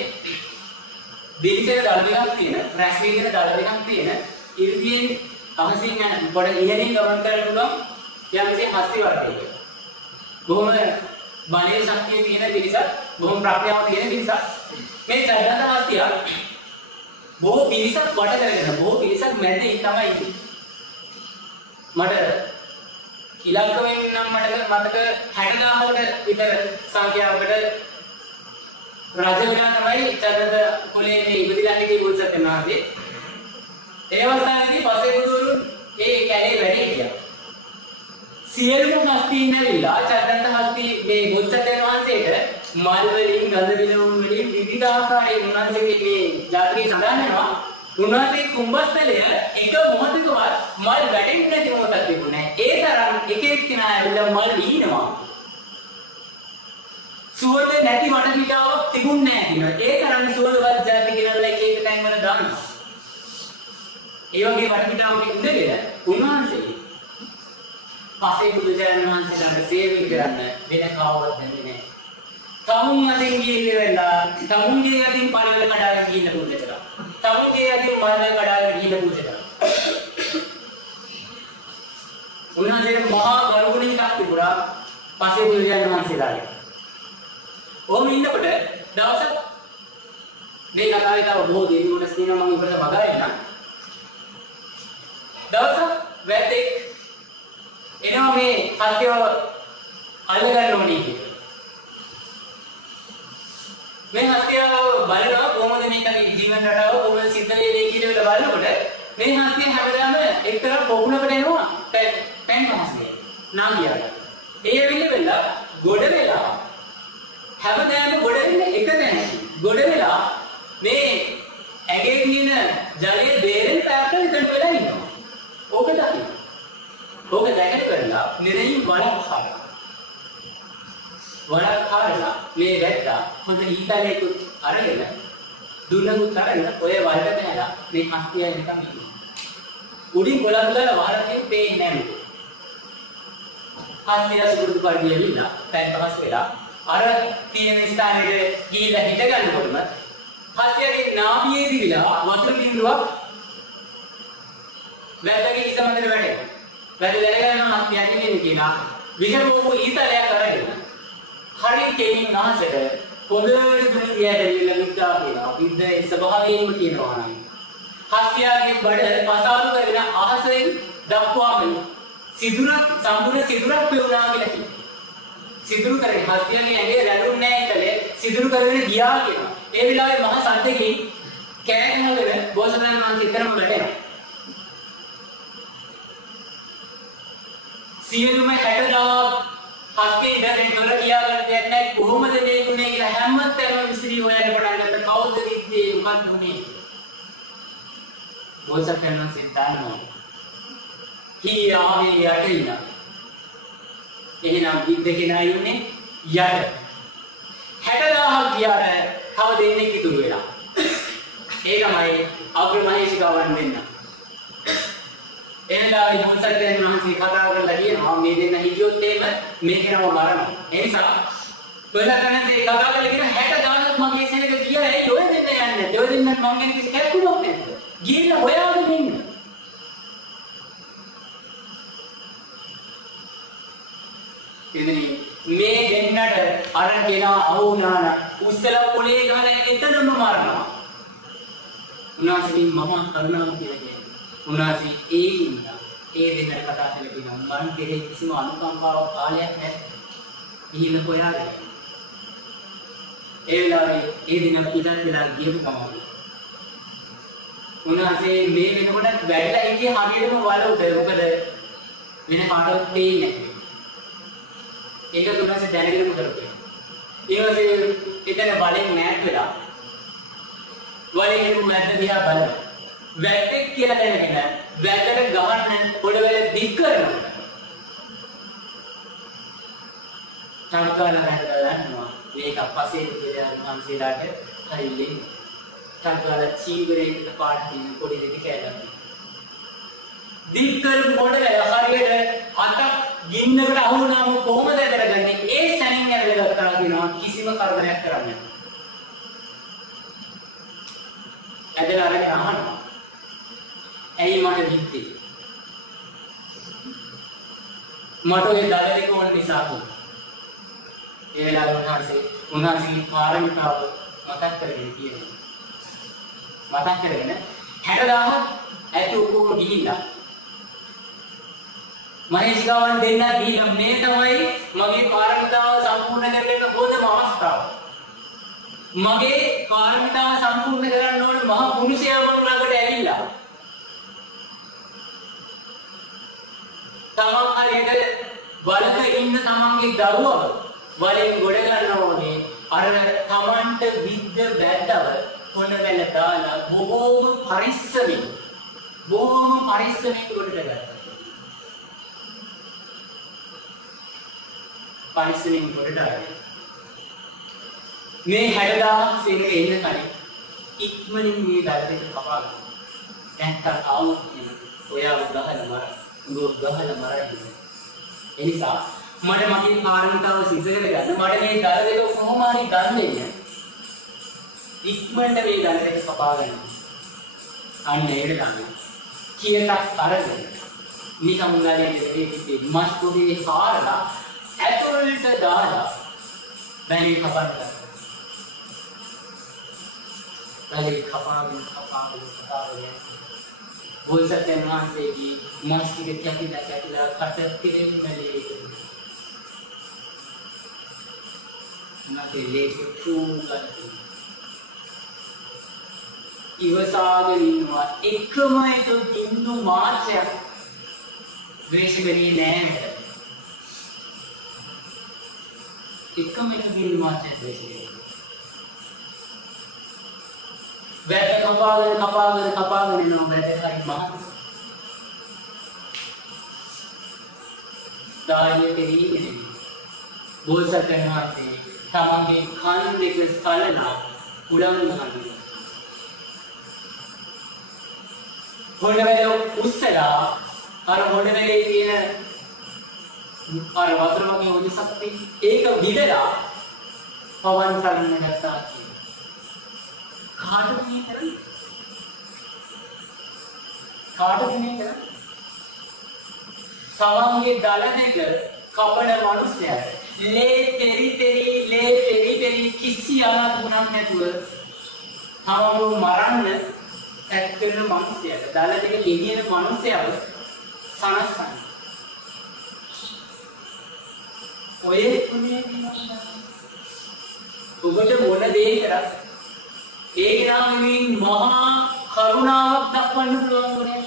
දිලිසෙන දල දෙකක් තියෙන, රැස්වීගෙන දල දෙකක් තියෙන, ඉර්ධියෙන් අහසින් යන පොඩ ඉහළින් ගමන් කරන්න පුළුවන් යම්කිසි හස්ති වර්ගයක. බොහොම බණේ ශක්තිය තියෙන දිලිසක්, බොහොම ප්‍රඥාව තියෙන දිලිසක්. මේ චද්දන්ත හස්තියා බොහෝ පිරිසක් වට කරගෙන බොහෝ පිරිසක් මැදින් තමයි ඉන්නේ. මට ඉලක්කයෙන් නම් මට මතක 60000කට විතර සංඛ්‍යාවකට රජ වෙලා තමයි චද්දන්ත කුලයේ මේ ඉපදිලා හිටියේ බෝසත්යන් වහන්සේ. ඒ අවස්ථාවේදී පසේ බුදුරුන් ඒ කැලේ වැඩි හිටියා. සියලුම හස්තීන් ඇවිල්ලා චද්දන්ත හස්තී මේ බෝසත්යන් වහන්සේට මල් වලින් ගඳ විලවුන් වලින් විවිධ ආකාරයේ උන්වහන්සේගේ මේ ජාතකයේ සඳහන් වෙනවා. උන්වහන්සේ කුඹස්තලය එක මොහොතකවත් මල් වැටෙන්නේ නැති මොහොතක් තිබුණේ. ඒ තරම් එක එක්කෙනා ඇවිල්ලා මල් දීනවා. සුවඳ නැති වටපිටාවක් තිබුණේ නැහැ කියනවා. ඒ තරම් සුවඳවත් ජාති කියලා එක එක තැන් වල දානවා. ඒ වගේ වටපිටාවක ඉඳගෙන උන්වහන්සේ පසේ බුදුජානක වහන්සේට සේවය කරන්න වෙන කවවත් නැහැ. තමුන් අතින් ගිහිල්ලා තමුන්ගේ අතින් පරල කඩාගෙන ගිහින් පූජා කරා. තමුන්ගේ අතින් මරණ කඩාගෙන ගිහින් පූජා කරා. උන්වහන්සේට මහා ගරුණිකක් තිබුණා පස්සේ බුදුරජාණන් වහන්සේලාගේ. ඔහොම ඉන්නකොට දවසක් මේ කතාවේ තව බොහෝ දේවල් කොටස් තියෙනවා මම උකට මගා එන්නම්. දවසක් වැද්දෙක් එනවා මේ හස්තිය අල්ලගන්න ඕනේ කියලා. මේ හස්තිය බලනවා කොහොමද මේකගේ ජීවන රටාව කොහොමද සිද්ධ වෙන්නේ කියලා බලනකොට මේ හස්තිය හැමදාම එක්තරා පොකුණකට එනවා පැන් හස්තිය නාගියාට. ඒ වෙලාවෙලා ගොඩ වෙලා හැමදාම ගොඩ වෙන්නේ එක තැනක. ගොඩ වෙලා මේ ඇගේ තියෙන ජලයේ බේරෙන් පැත්තට ඉඳන් වෙලා ඉන්නවා. ඕක දකින්න. ඕක දැකලා කරලා නිරෙයින් වලක් හරලා. වලක් හරලා මේ වැද්දා හොඳ ඊතලයකට අරගෙන දුන්නකුත් අරගෙන ඔය වලට දැලා මේ හස්තිය එනකම් ඉන්නවා. උඩින් ගොඩක් දාලා වහරකින් පේන්නේ නැහැ. හස්තිය සුදුසු පරිදිලා පැය පහස් වෙලා අර තියෙන ස්ථානෙට ගිහිල්ලා හිට ගන්නකොටම හස්තියගේ නාභියේ දිවිලා වතුර බිඳුවක් වැද්දාගේ හිස මැදට වැටෙනවා. වැද්ද දැනගන්නවා හස්තිය ඇතිවෙන්නේ කියලා. විෂමෝපු ඊතලයක් අරගෙන හරි කෙලින් නැසෙට පොළොවේ දුර ගියදෙවිලා විද්දා කියලා. විද්දාවේ ස්වභාවයෙන්ම කියනවා නම් හස්තියගේ බඩ පසාරු කරගෙන අහසෙන් දක්වාම සිදුරක් සම්පූර්ණ සිදුරක් පෙවුනා කියලා කියනවා. සිදුරු කරේ හස්තියගේ ඇඟේ රැඳුන්නේ නැහැ ඉතලේ සිදුරු කරගෙන ගියා කියනවා. ඒ වෙලාවේ මහා සද්දකින් කෑ ගහගෙන බෝසතාණන් වහන්සේ ඉතරම වැටෙනවා. සියලුම 60000 හස්තිය ඉඳන් දොර කියා ගන්න දෙයක් නැහැ. කොහොමද මේ ගුණේ කියලා හැමතැනම විසිරී හොයන්න පටන් ගත්තා. කවුද විද්දේ මොකක්ද උනේ? බෝසතාණන් වහන්සේ තානවා. ආවේ යට ඉන්න. එහෙනම් විද්ද කෙනා ඉන්නේ යට. 60000ක් ගියාට තව දෙන්නෙක් ඉතුරු වෙලා. ඒ තමයි අග්‍රමහේශිකාවන් වෙන්න. එහෙනම් බෝසතාණන් වහන්සේ කතා කරලා කියනවා මේ දෙන්න හිටියොත් එහෙම මේකේම මරනවා. ඒ නිසා බෝසතාණන් වහන්සේ කතා කරලා කියන 60000ක් මගේ සෙනඟ ගියා. ඒ ඔය දෙන්න යන්නේ නැහැ. ඔය දෙන්න මම ගැන කිසි කැක්කුමක් නැහැ. ගිහිල්ලා හොයාගෙන ඉන්න. මේ දෙන්නට අර කෙනා අවුනාන උස්සලා පොලේ ගහලා එතනම මරනවා. උනාසී මම කරුණාව කියලා කියන්නේ. උනාසී ඒ ඉන්නා ඒ දෙන්නට කතා කරලා කියනවා මන් කෙරේ කිසිම අනුකම්පාවක් කාලයක් නැහැ. ඉහිල හොයාගෙන. ඒ වෙලාවේ ඒ දෙන්න පිටත් වෙලා ගියපු කමයි. උනාසී මේ වෙනකොට වැඩිලා ඉන්නේ හරියටම වල උඩ. මොකද වෙන කාටවත් පේන්නේ නැහැ. ඒක තුනසේ දැනගෙන කරපේ. ඊවසේ එතන බලෙන් මෑත් වෙලා වලින් මෑත් දිහා බලන. වැටෙක් කියලා දැනගෙන වැටට ගහන්න පොළවේ දික් කරනවා. සංකාල හැදලා මේක පස්සේ කියලා මහන්සියලාට හරිලි. සංකාල චීවරයකට පාට තියෙන පොඩි දෙක කැලක්. දික් කර පොළවේ හරියට අතක් ගින්නකට අහු වුණාම කොහොමද කරගන්නේ? ඒ සැනින් ඇරලා ගත්තා කියනවා කිසිම කරදරයක් කරන්නේ නැහැ. ඇදලා අරගෙන අහනවා. ඇයි මට දිත්තේ? මට ඔය දඩලේ කොන් නිසා කොහොමද? ඒ වෙලාවේ උන්වහන්සේගේ පාරමිතාව මතක් කරගෙන කියනවා. මතක් කරගෙන 60000ක් ඇතු උකුම ගිහිල්ලා මහේශිකාවන් දෙන්න ගිහින් මේ තමයි මගේ පාරමිතාව සම්පූර්ණ කරගන්න හොඳම අවස්ථාව. මගේ පාරමිතාව සම්පූර්ණ කරන්න ඕන මහ පුරුෂයා මම ළඟට ඇවිල්ලා. තමන් හරියට බලක ඉන්න තමන්ගේ දරුවව වලින් ගොඩ ගන්නවා වගේ අර තමන්ට විද්ද බැද්දව කොණවැල දාලා බොහෝම පරිස්සමින් ගොඩට ගත්තා. පරිස්සමින් ගොඩට ආවේ. මේ 60000 සෙනඟ එන්න කලින් ඉක්මනින් මේ දල දෙක කපා ගන්න. නැත්තම් ආවොත් ඔයාව ගහලා මරයි. ඒ නිසා මට මගේ කාරණාව සිද්ධ කරගන්න මට මේ දල දෙක කොහොම හරි ගන්න දෙන්න. ඉක්මනට මේ දල දෙක කපා ගන්න. අන්න ඒකට තමයි කියතක් අරගෙන නිකම් ගලේ මස් පොඩි කාරලා ඇතුළට දාලා බැලි කපන්න. බැලි කපාගෙන බෝසත්යන් වහන්සේගේ මස් ටික කැපිලා කට පිරෙන්න බැලේ. නැති ලේක තුගත් ඉවසාගෙන ඉන්නවා එකම එක බින්දු මාත්‍රයක් ද්වේෂෙන්නේ නැහැ. එකම එක බින්දු මාත්‍රයක් ද්වේෂෙන්නේ. වැද කපාගෙන යනවා වැද හරි මහත්. දායක දෙන්නේ බෝසත්යන් වහන්සේ තමන්ගේ කන් දෙක සලනා උලන් ගන්නවා. හොඬවැල උස්සලා අර හොඬවැලේ තියෙන අර වතුර වගේ උණුසක් ඒක විදලා පවන් සලන්න ගත්තා කියලා. කාටද මේ කරන්නේ? තමන්ගේ දල දෙක කපන මිනිසයා ලේ තෙරි කිසි අනතුරක් නැතුව තමව මරන්න ඇත්තෙන මිනිසයාට දල දෙක ලිහින මිනිසයාව සනස්සන. ඔය තුනේ ඔබට මොන දේ කරත් ඒක නම් මහා කරුණාවක් දක්වන්න පුළුවන් වුණේ.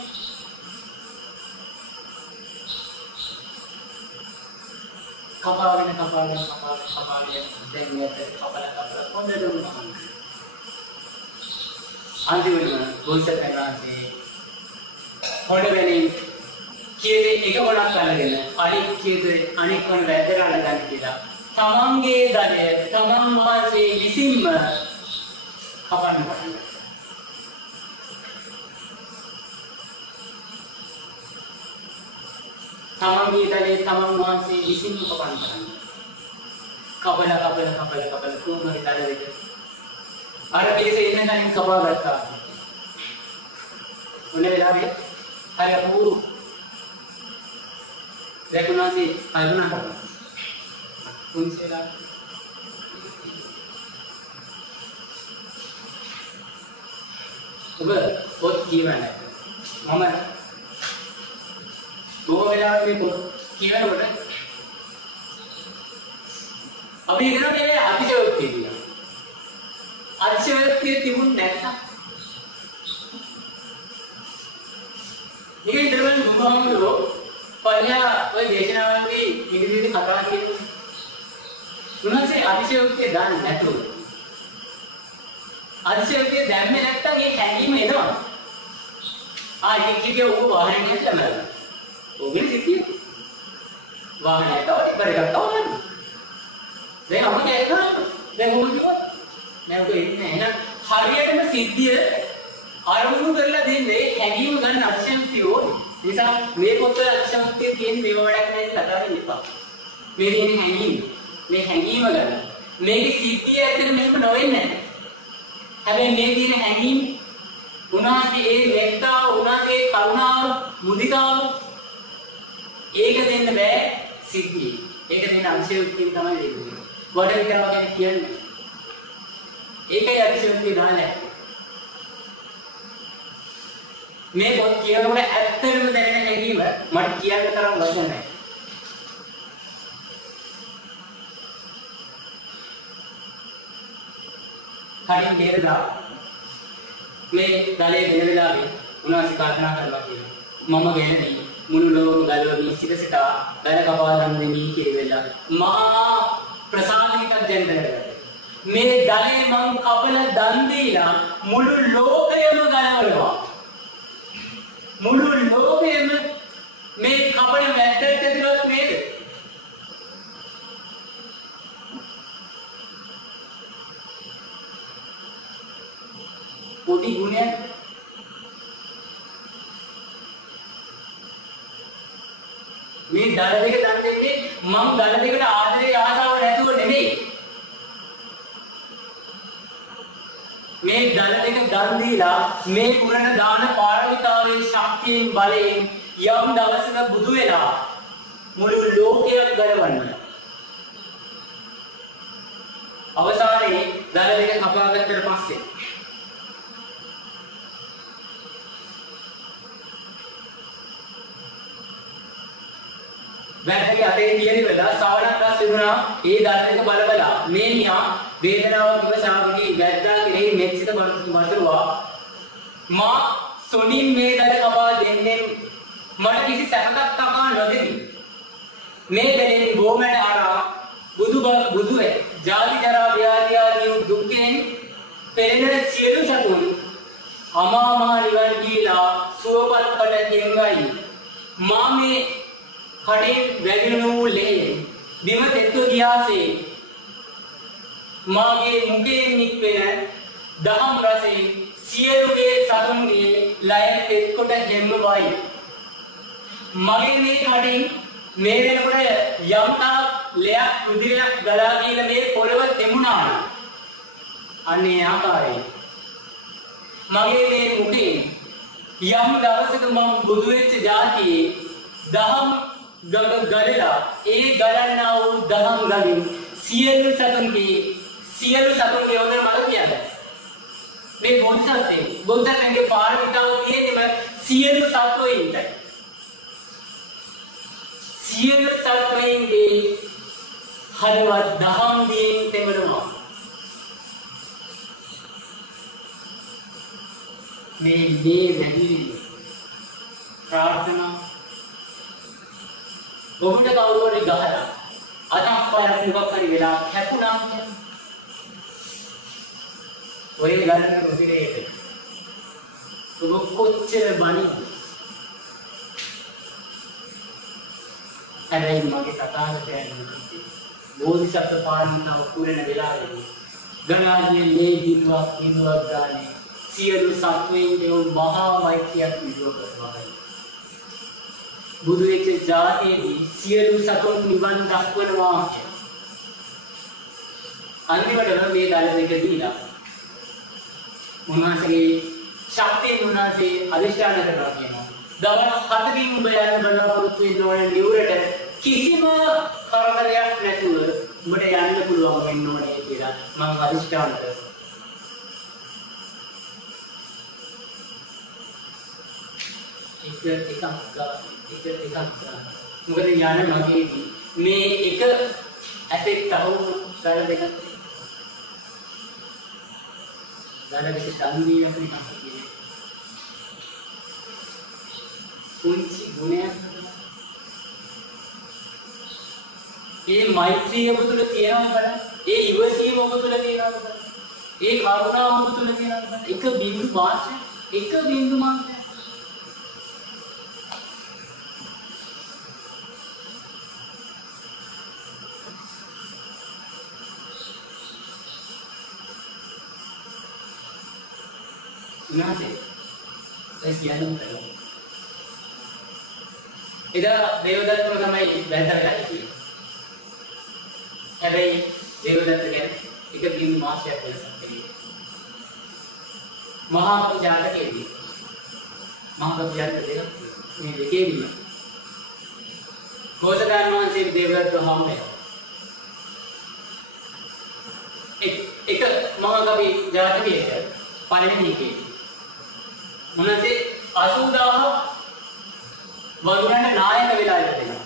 කපාගෙන දැන් මේක කපලා හොඳට උනනවා. අන්තිමට බෝසත්යන් වහන්සේ හොඬවැලේ කීයේ එක ගොඩක් අරගෙන අනිත් කීයේ අනෙක් කොන වැදගත් ගන්න කියලා තමන්ගේ දලය තමන් වහන්සේ විසින්ම කපන්න පටන් ගත්තා. තමන්ගේ දලේ තමන් වහන්සේ විසින්ම කපන්න පටන් ගත්තා. කපලා කොහොමද දල දෙක අර පිළිසෙ ඉන්න ගමන් කපා ගත්තා. උනේ වෙලාවේ අර අපූරු දැකුණාසේ කල්පනා කරනවා. උන්සේලා ඔබ පොත් කියවන්නේ මම බොහෝ වෙලාවෙ මේ පොත් කියවනකොට අපි හිතනවා මේ අතිශයෝක්තිය කියලා. අතිශයෝක්තිය තිබුණ නැත්නම් මේක ඉදරෙන් බුදුහාමුදුරුවෝ පල්ලා ඔය දේශනාවන්දී ඉංග්‍රීසියෙන් කතා කරන්නේ. උන්වහන්සේ අතිශයෝක්තිය දාන්නේ නැතුව අතිශයෝක්තිය දැම්මේ නැත්තම් ඒ හැඟීම එනවා. ඒක කිව්වේ ඔබ වාහනයක් කරනවා. ඔබේ සිටියේ වාහනයට ඉබර ගත්තා. දැන් අපිට ඒක දැන් මොකද කිව්වොත් මම ඔබ ඉන්නේ එහෙනම් හරියටම සිද්ධිය අරමුණු කරලා දෙන්නේ හැඟීම ගන්න අතිශයෝක්තිය ඕනේ. නිසා මේ පොත අතිශයෝක්තිය කියන්නේ මේව වැඩක් නැහැ කතා වෙන්න එපා. මේ තියෙන හැඟීම මේ හැඟීම ගන්න. මේකේ සිද්ධිය ඇත්තට මේක නොවෙන්නේ නැහැ. හැබැයි මේ තියෙන හැඟීම උනාගේ ඒ මෙත්තාව උනාගේ කරුණාව මුදිතාව ඒක දෙන්න බෑ සිද්ධිය. ඒක දෙන්න අතිශයෝක්තිය තමයි දෙන්නේ. වඩ විතරම කියන්නේ. ඒකයි අතිශයෝක්තිය දාන්නේ. මේ පොත් කියනකොට ඇත්තටම දැනෙන හැඟීම මට කියන්න තරම් වචන නැහැ. කඩින් දෙරදා මේ දලේ වෙන වෙලාවේ උනාසේ කල්පනා කරලා කියනවා. මම ගැනදී මුළු ලෝකම ගලවමින් සිටසිතා දල කපා දන් දෙමි කියලා මහා ප්‍රසාදිකක් දැන් දැනගත්තා. මේ දලේ මං කපල දන් දීලා මුළු ලෝකයම ගලවනවා. මුළු ලෝකෙම මේ කපන වැද්දට ඇතුළත් නේද? පොඩි ගුණයක් මේ දල දෙක දන් දෙන්නේ මම දල දෙකට ආදරේ ආසාව නැතුව නෙමෙයි. මේ දල දෙක දන් දීලා මේ පුරණ දාන පාරමිතාවේ ශක්තියෙන් බලයෙන් යම් දවසක බුදු වෙලා මුළු ලෝකයම ගලවන්න. අවසානයේ දල දෙක කපාගත්තට පස්සේ වැටි අතේ තියෙන වෙලා සාවනක් දැස් තිබුණා. ඒ දල දෙක බලබලා මේ මියා වේදනාවක් ඉවසාවදී වැද්දා කෙරෙහි මෙත්සිත වතුරුවා. මා සොනින් මේ දල කපා දෙන්නේ මට කිසි සැපක් තබා නොදෙමි. මේ දෙලේ බොමැඩ ආරා බුදු වේ ජාති ජරා ව්‍යාධි ආදී දුක්ඛෙන් පෙළෙන සියලු සතුන් අමා මහ නිවන් කියලා සුවපත් කළ කෙනෙකුයි. මා මේ කඩේ වැగిරෙන ලේ බිම තෙත්ව ගියාසේ මාගේ මුඛයෙන් නික්වෙන දහම් රසයෙන් සියලුගේ සතුන්ගේ ලය තෙත් කොට ගෙම්ම වයි. මගේ මේ කඩින් මේ වෙනකොට යම් තාක් ලයක් රුධිරයක් ගලා ගිහලා මේ පොළව දෙමුණා. අනේ ආකාරයෙන් මගේ මේ මුඛයෙන් යම් දවසක මම බුදු වෙච්ච જાතියේ දහම් ගඟ ගලලා ඒ ගලන්නා වූ දහම් ගලින් සියලු සතුන්ගේ වගේ මට කියන්නේ මේ බෝධිසත්වයන්ගේ පාරමිතාව තියෙන්නේ සියලු සත්වයින්ට. සියලු සත්වයින්ගේ හදවත් දහම් දියෙන් තෙමනවා. මේ වැඩි ප්‍රාර්ථනා ඔබට කවුරු හරි ගහලා අතක් පාරක් මොකක් හරි වෙලා හැපුණා කියන්නේ ඔය ගලන රුධිරයට ඔබ කොච්චර බණිද? හැබැයි මගේ තථාගතයන් වහන්සේ බෝධිසත්ව පාරමිතාව පුරන වෙලාවේදී ගණාදී මේ දිනුවක් ගානේ සියලු සත්වයින්ගේ මහා මෛත්‍රියක් විදුව කරනවා. බුදු වෙච්ච જાතියේදී සියලු සතුන් නිවන් දක්වනවා. අන්තිමට මේ දල දෙක දීලා උන්වහන්සේගේ ශක්තිය උන්වහන්සේ අධිෂ්ඨාන කරනවා කියනවා. දවස් 7කින් ඔබ යන බලාපොරොත්තු වෙන ඕනේ නිවරට කිසිම කරදරයක් නැතුව ඔබට යන්න පුළුවන් වෙන්න ඕනේ කියලා මම අධිෂ්ඨාන කරනවා. එකක් මොකද යන මගේදී මේ එක ඇතෙක් තහවුරු දල දෙක සංදීයක් නිකන් කියන්නේ කුංචි ගුණයක්. ඒ මෛත්‍රිය ඔබ තුළ තියෙනවා බලන්න. ඒ ඉවසීම ඔබ තුළ තියෙනවා බලන්න. ඒ කරුණාව ඔබ තුළ තියෙනවා බලන්න. එක බිඳු මාත්‍රය උනාසේ එසියනම් කරා. එදා දේවදත්තම තමයි බැඳලා හිටියේ. හැබැයි දේවදත්ත ගැන එක බිඳු මාසයක් වෙනසක් තිබුණා. මහා ජාතකයේදී දෙක මේ දෙකේදීම ගෝසදාන වහන්සේ දේවදත්ත හාමුදුරුවෝ එක මහා කවි ජාතකයේ පළවෙනි එකේ මොනසේ 80000 වරුණට නායක වෙලා ඉඳලා.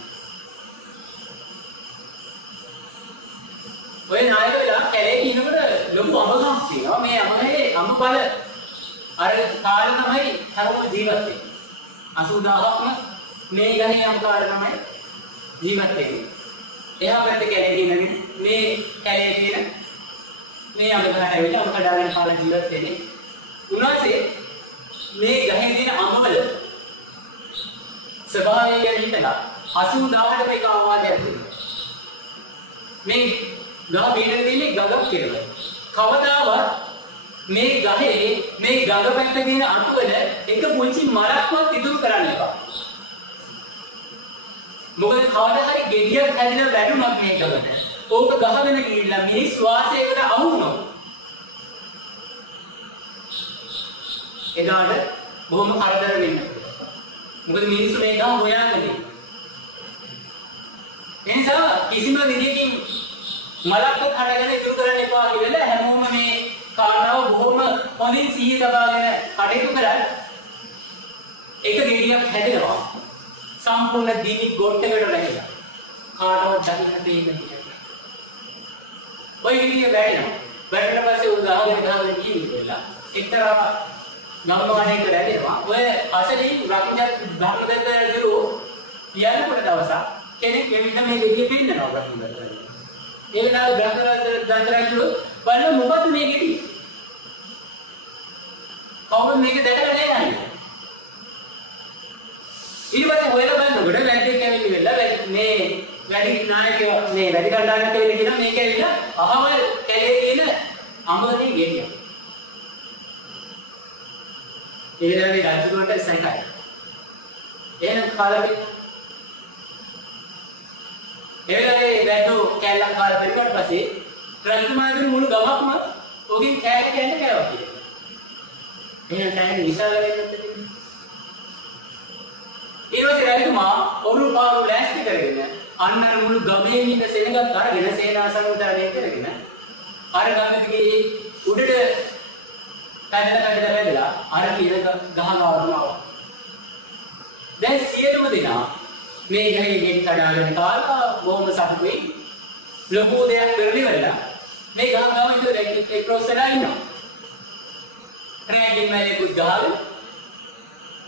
ඔය නායක වෙලා කැලේ ඉනකොට ලොකු අමගහක් තියෙනවා. මේ අමපල අර කාලේ තමයි හැමෝම ජීවත් වෙන්නේ. 80000ක්ම මේ ගහේ අමකාර තමයි ජීවත් වෙන්නේ. එහා පැත්තේ කැලේ ඉන්නගෙන මේ කැලේ තියෙන මේ අමගහ ඇවිල්ලා අම කඩාගෙන කාලා ජීවත් වෙන්නේ. උනාසේ මේ ගහේ තියෙන අමවල ස්වභාවය ගැන හිතලා 80000කට මේක ආවාදයක් දෙනවා. මේ ගහ බීරේ තියෙන ගඟක් කියලා. කවදාවත් මේ ගහේ මේ ගඟ පැත්තේ තියෙන අටුවල එක පුංචි මරක්වත් ඉතුරු කරන්න එපා. මොකද කවදා හරි ගෙඩියක් හැදිලා වැටුණත් මේ ගඟට ඕක ගහගෙන ගිහිල්ලා මිනිස් වාසයකට අහු වුණා. එදාට බොහොම කරදර වෙන්න පුළුවන්. මොකද මිනිස්සු මේ ගහ හොයාගන්නේ. එනිසා කිසිම විදියකින් මලක්වත් හටගෙන ඉතුරු කරන්න එපා කියලා හැමෝම මේ කාරණාව බොහොම හොඳින් සිහිය තබාගෙන කටයුතු කරලා එක ගෙඩියක් හැදෙනවා. සම්පූර්ණ දිවි ගොඩකට වැටිලා. කාටවත් දකින්න දෙන්නේ නැහැ. ඔය විදිය වැටෙනවා. වැටෙන පස්සේ උදාහරණ ගිහිල්ලා එක්තරා නම්මාණේක රැඳෙනවා. ඔය අසලින් රකින්න ධර්මදත්තයෝ කියනකොට දවසක් කෙනෙක් මෙන්න මේ ගෙඩිය පින්නනවා රකින්න. ඒ වෙලාවේ බ්‍රහ්මදත්තයෝ බලන මොකද මේ ගෙඩිය? කවුරුත් මේක දැකලා නැහැ. ඊපස්සේ හොයලා බලනකොට වැද්දෙක් ඇවිල්ලා මේ වැඩි නායකයෝ මේ වැඩි කණ්ඩායමක් ඇවිල්ලා කියනවා මේක ඇවිල්ලා අහවල් කැලේ තියෙන අඹදී ගෙඩිය. ඒ වෙලාවේ රජුන්ට සැකයි. එහෙනම් කාලෙ ඒ වෙලාවේ වැද්දෝ කැලලක් කාලා පරිවට පස්සේ රජතුමාගේ මුළු ගමක්ම ඔකින් කෑලි කෑන්න කෑවා කියලා. එහෙනම් කෑලි විශාල වෙන්නේ ඊළඟ රජතුමා ඔරු පාරු ලෑස්ති කරගෙන අන්න මුළු ගමේ ඉන්න සෙනගත් අරගෙන සේනාසනතරණය කරගෙන අර ගමේ උඩට පැනලා වැදලා අර කියන ගහගාවම ආවා. දැන් සියලුම දෙනා මේ ගහේ ගෙඩි කඩාගෙන කාලා බොහොම සතුටුයි ලොකු දෙයක් කරලිවලා මේ ගහගාව ඉඳලා ඒ ප්‍රොසෙසලා ඉන්නවා. රැගින් මැලේකුත් ගහලා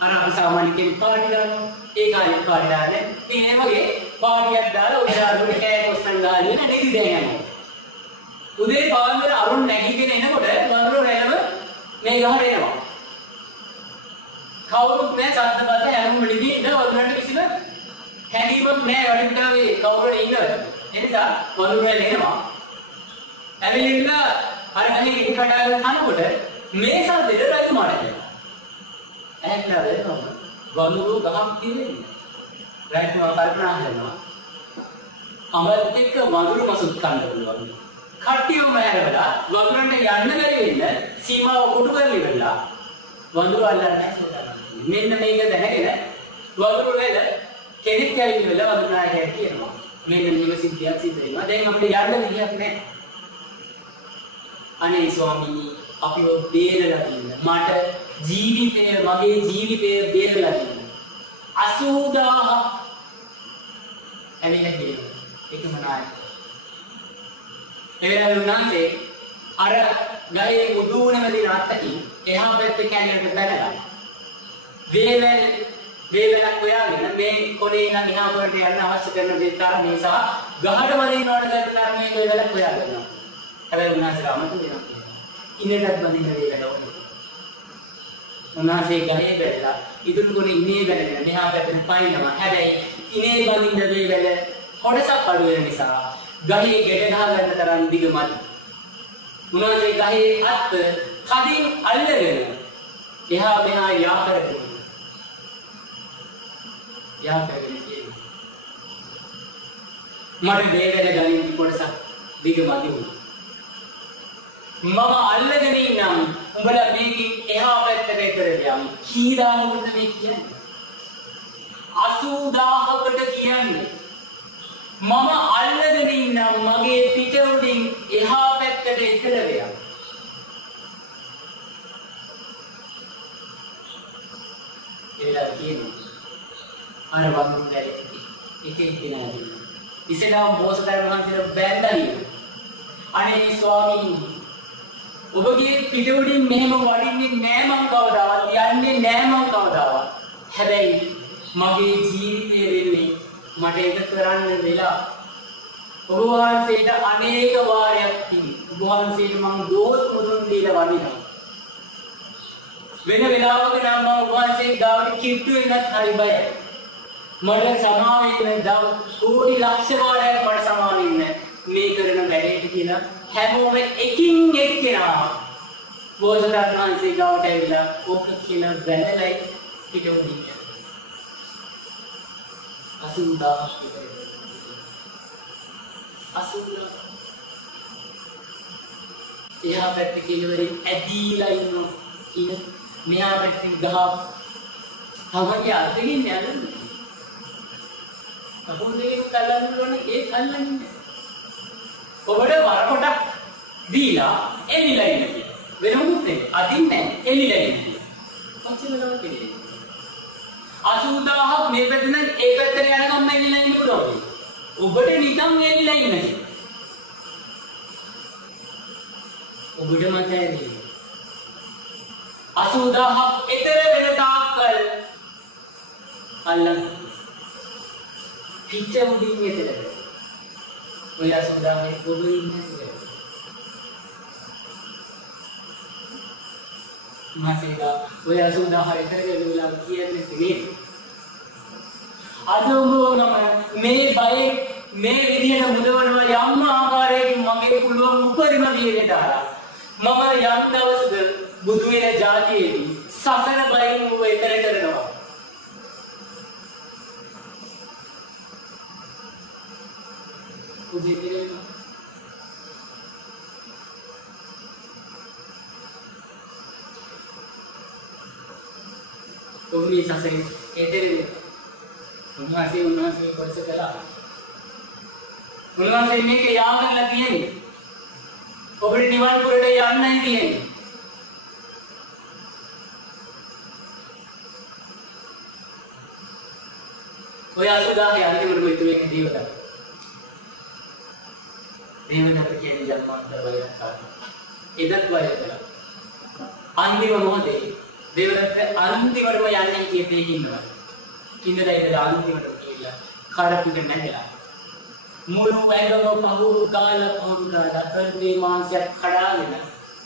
අර සාමාන්‍ය කෙනෙක් පාටි දානවා. ඒ කාලේ පාටි දාන්නේ ඉතින් ඒ වගේ පාටියක් දාලා උදාහරණයක් කෑ කොස්සන් ගාගෙන නැගී දැන් යනවා. උදේ පාන්දර අරුණ නැගීගෙන එනකොට වඳුරු රැළම මේ ගහට එනවා. කවුරුත් නැහැ සද්දපත හැම වෙලෙදී ඉඳ වඳුරන්ට කිසිම හැඟීමක් නැහැ වඩින්නාවේ කවුරුනේ ඉන්නවද. ඒ නිසා වඳුරු රැළ එනවා. ඇවිල්ලා අර ගහේ ඉඩ කඩාගෙන යනකොට මේ සද්දෙට රජුමාට එනවා. ඇහෙන්නද වඳුරු ගහක් තියෙන්නේ. රජුමා කල්පනා කරනවා. අමල් එක්ක වඳුරු මසුත් කන්න පුළුවන්. කට්ටියම හැරවලා වඳුරන්ට යන්න බැරි වෙන්න සීමාව කොටු කරලි වෙලා වඳුරු අල්ලන්නේ නැහැ. මෙන්න මේක දැනගෙන වඳුරු වල කෙනෙක් ඇවිල්ලා වඳුරු නායකයා කියනවා මෙන්න මේක සිද්ධියක් සිද්ධ වෙනවා. දැන් අපිට යන්න විදියක් නැහැ. අනේ ස්වාමීනි අපිව බේරලා ඉන්න. මට මගේ ජීවිතය බේරලා ඉන්න. 80000 ඇලෙන්නේ කියලා. ඒකම නායක. එवेला උන්වහන්සේ අර ගහේ මුදුනම දින අත්තකින් එහා පැත්තේ කැලේට බැලලා වේලක් හොයාගෙන මේ කොනේ ඉන්න එහා පැත්තට යන්න අවශ්‍ය කරන දේ තරමේ සහ ගහට වදින්න ඕන කරන තරමේ වේලක් හොයාගන්නවා. හැබැයි උන්වහන්සේ අමතක වෙනවා. ඉන්නටත් වදින්න වේලක් ඕනේ. උන්වහන්සේ ගහේ බැලලා ඉදුරු කොනේ ඉන්නේ බැලගෙන මෙහා පැත්තට පයින්නවා. හැබැයි ඉනේ වදින්න වේලල හොඩසක් අඩු වෙන නිසා ගහේ ගැට ගහ ගන්න තරම් දිගමත්. උන්වහන්සේ ගහේ අත් කදින් අල්ලගෙන එහා මෙහා යා කරගෙන කියනවා. මට වේවැල ගලින් කොටසක් දිගමත් වුණා. මම අල්ලගෙන ඉන්නම් උඹලා මේකෙන් එහා පැත්තට කරලා යමු. කී දානකට මේ කියන්නේ? 80000කට කියන්නේ. මම අල්ලගෙන ඉන්නම් මගේ පිට උඩින් එහා පැත්තට ඉතලවියක්. ඒලා කියනවා. අර වඳුරු දැලේ එකේ දිනාදී. ඉස්සෙල්ලා බෝසතාණන් වහන්සේලා බැලලා අනේ ස්වාමීනි ඔබගේ පිට උඩින් මෙහෙම වඩින්නේ නෑ මං කවදාවත් යන්නේ නෑ මං කවදාවත්. හැබැයි මගේ ජීවිතය වෙන්නේ මට ඒක කරන්න වෙලා ඔබ වහන්සේට අනේක වාරයක් තිබි. ඔබ වහන්සේට මම දෝත් මුදුන් දීලා වඳිනවා. වෙන වෙලාවක නම් මම ඔබ වහන්සේ ගාවට කිට්ටු වෙනත් හරි බයයි. මට සමාවෙන්න දව කෝටි ලක්ෂ වාරයක් මට සමාවෙන්න මේ කරන වැඩේට කියලා හැමෝම එකින් එක්කෙනා බෝසතාණන් වහන්සේ ගාවට ඇවිල්ලා ඔක කියන වැළලයි පිටුපිට 80000 එහා පැත්තේ කෙළවරින් ඇදීලා ඉන්න මෙහා පැත්තේ ගහ කවගේ අර්ථකින් යන්නේ. කකුල් දෙකෙන් කල්ලන්න ඕනේ ඒ කල්ලන්නේ. ඔබට වරකොටක් දීලා එල්ලිලා ඉන්නේ. වෙන මොකුත් නෙවෙයි. අදින්නේ එල්ලිලා ඉන්නේ. කොච්චර වෙනවද කියන්නේ? 80000ක් මේ පැත්තෙන් ඒ පැත්තට යනකම් එල්ලිලා ඉන්න පුළුවන්. ඔබට නිකන් එල්ලිලා ඉන්නේ. ඔබට මතයි 80000ක් එතර වෙන තාක්කල් අල්ලන්න පිට උඩින් එතර ඔය 80000 ඔබ ඉන්නේ මාසෙලා ඔය 80000 එතර වෙලා කියන්නේ නේ අද ඔබ මේ බය මේ විදිහට මුදවනවා යම් ආකාරයකින් මගේ පුළුවන් උපරිම විදිහට ආලා මම යම් දවසක බුදු වෙන જાතියේදී සසර බයින් ඔබ එතර කරනවා උදේ පිරෙනවා ඔබ මේ සසරේ එතර වෙනවා උන්වහන්සේ කොටස කළා උන්වහන්සේ මේක යාමලා තියෙන්නේ ඔබට නිවන් පුරට යන්නයි තියෙන්නේ ඔය 80000 අන්තිමට මෙතු වෙන්නේ දේවදත්ත. දේවදත්ත කියන්නේ ජන්මාන්තර වෛරයක් කාරණා. එදත් වෛර කළා. අන්තිම මොහොතේ දේවදත්ත අන්තිමටම යන්නේ කියපේ ඉන්නවා. ඉඳලා ඉඳලා අන්තිමට කියලා කරපිට නැගලා. මුළු වැයම පහුරු කාලා කල්පේ මාංශයක් කඩාගෙන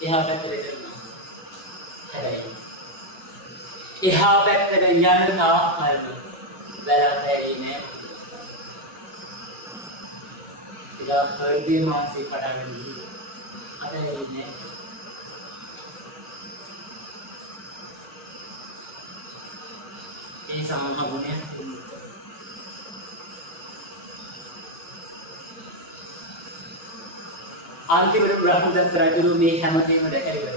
එහා පැත්තට කරනවා. හැබැයි එහා පැත්තට යන තාක්කල් වැරද්දයි ඉතින් හෘදේ මානසික කඩාගෙන ඉන්නේ ඒ සමහරුනේ අන්තිමට බ්‍රහ්මදත්ත රජු මේ හැමදේම දැකලා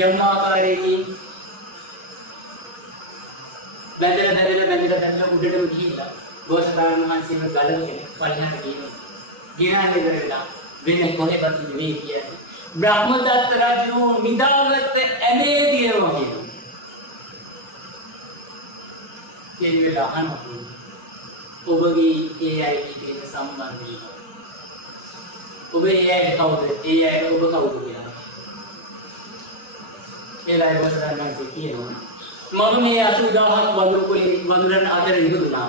යම් ආකාරයකින් බැඳලා උඩටම ගිහිල්ලා ගෝසතාවන වහන්සේම ගලවගෙන පල්ලෙහාට ගිහින් ගිරානේ කරලා වෙන්නේ කොහෙවත් නෙවෙයි කියන්නේ බ්‍රහ්මදත්ත රජු නිදාගත්ත ඇනේ දියවා කියනවා කියන්නේ අහනවා ඔබගේ ඒ අයගේ තියෙන සම්බන්ධය ඔබ ඒ අය කවුද ඒ අය ඔබ කවුද කියලා ඒලා ගෝසතාවන වහන්සේ කියනවා මම මේ 80000ක් වඳුරන් අතර නිකුණා.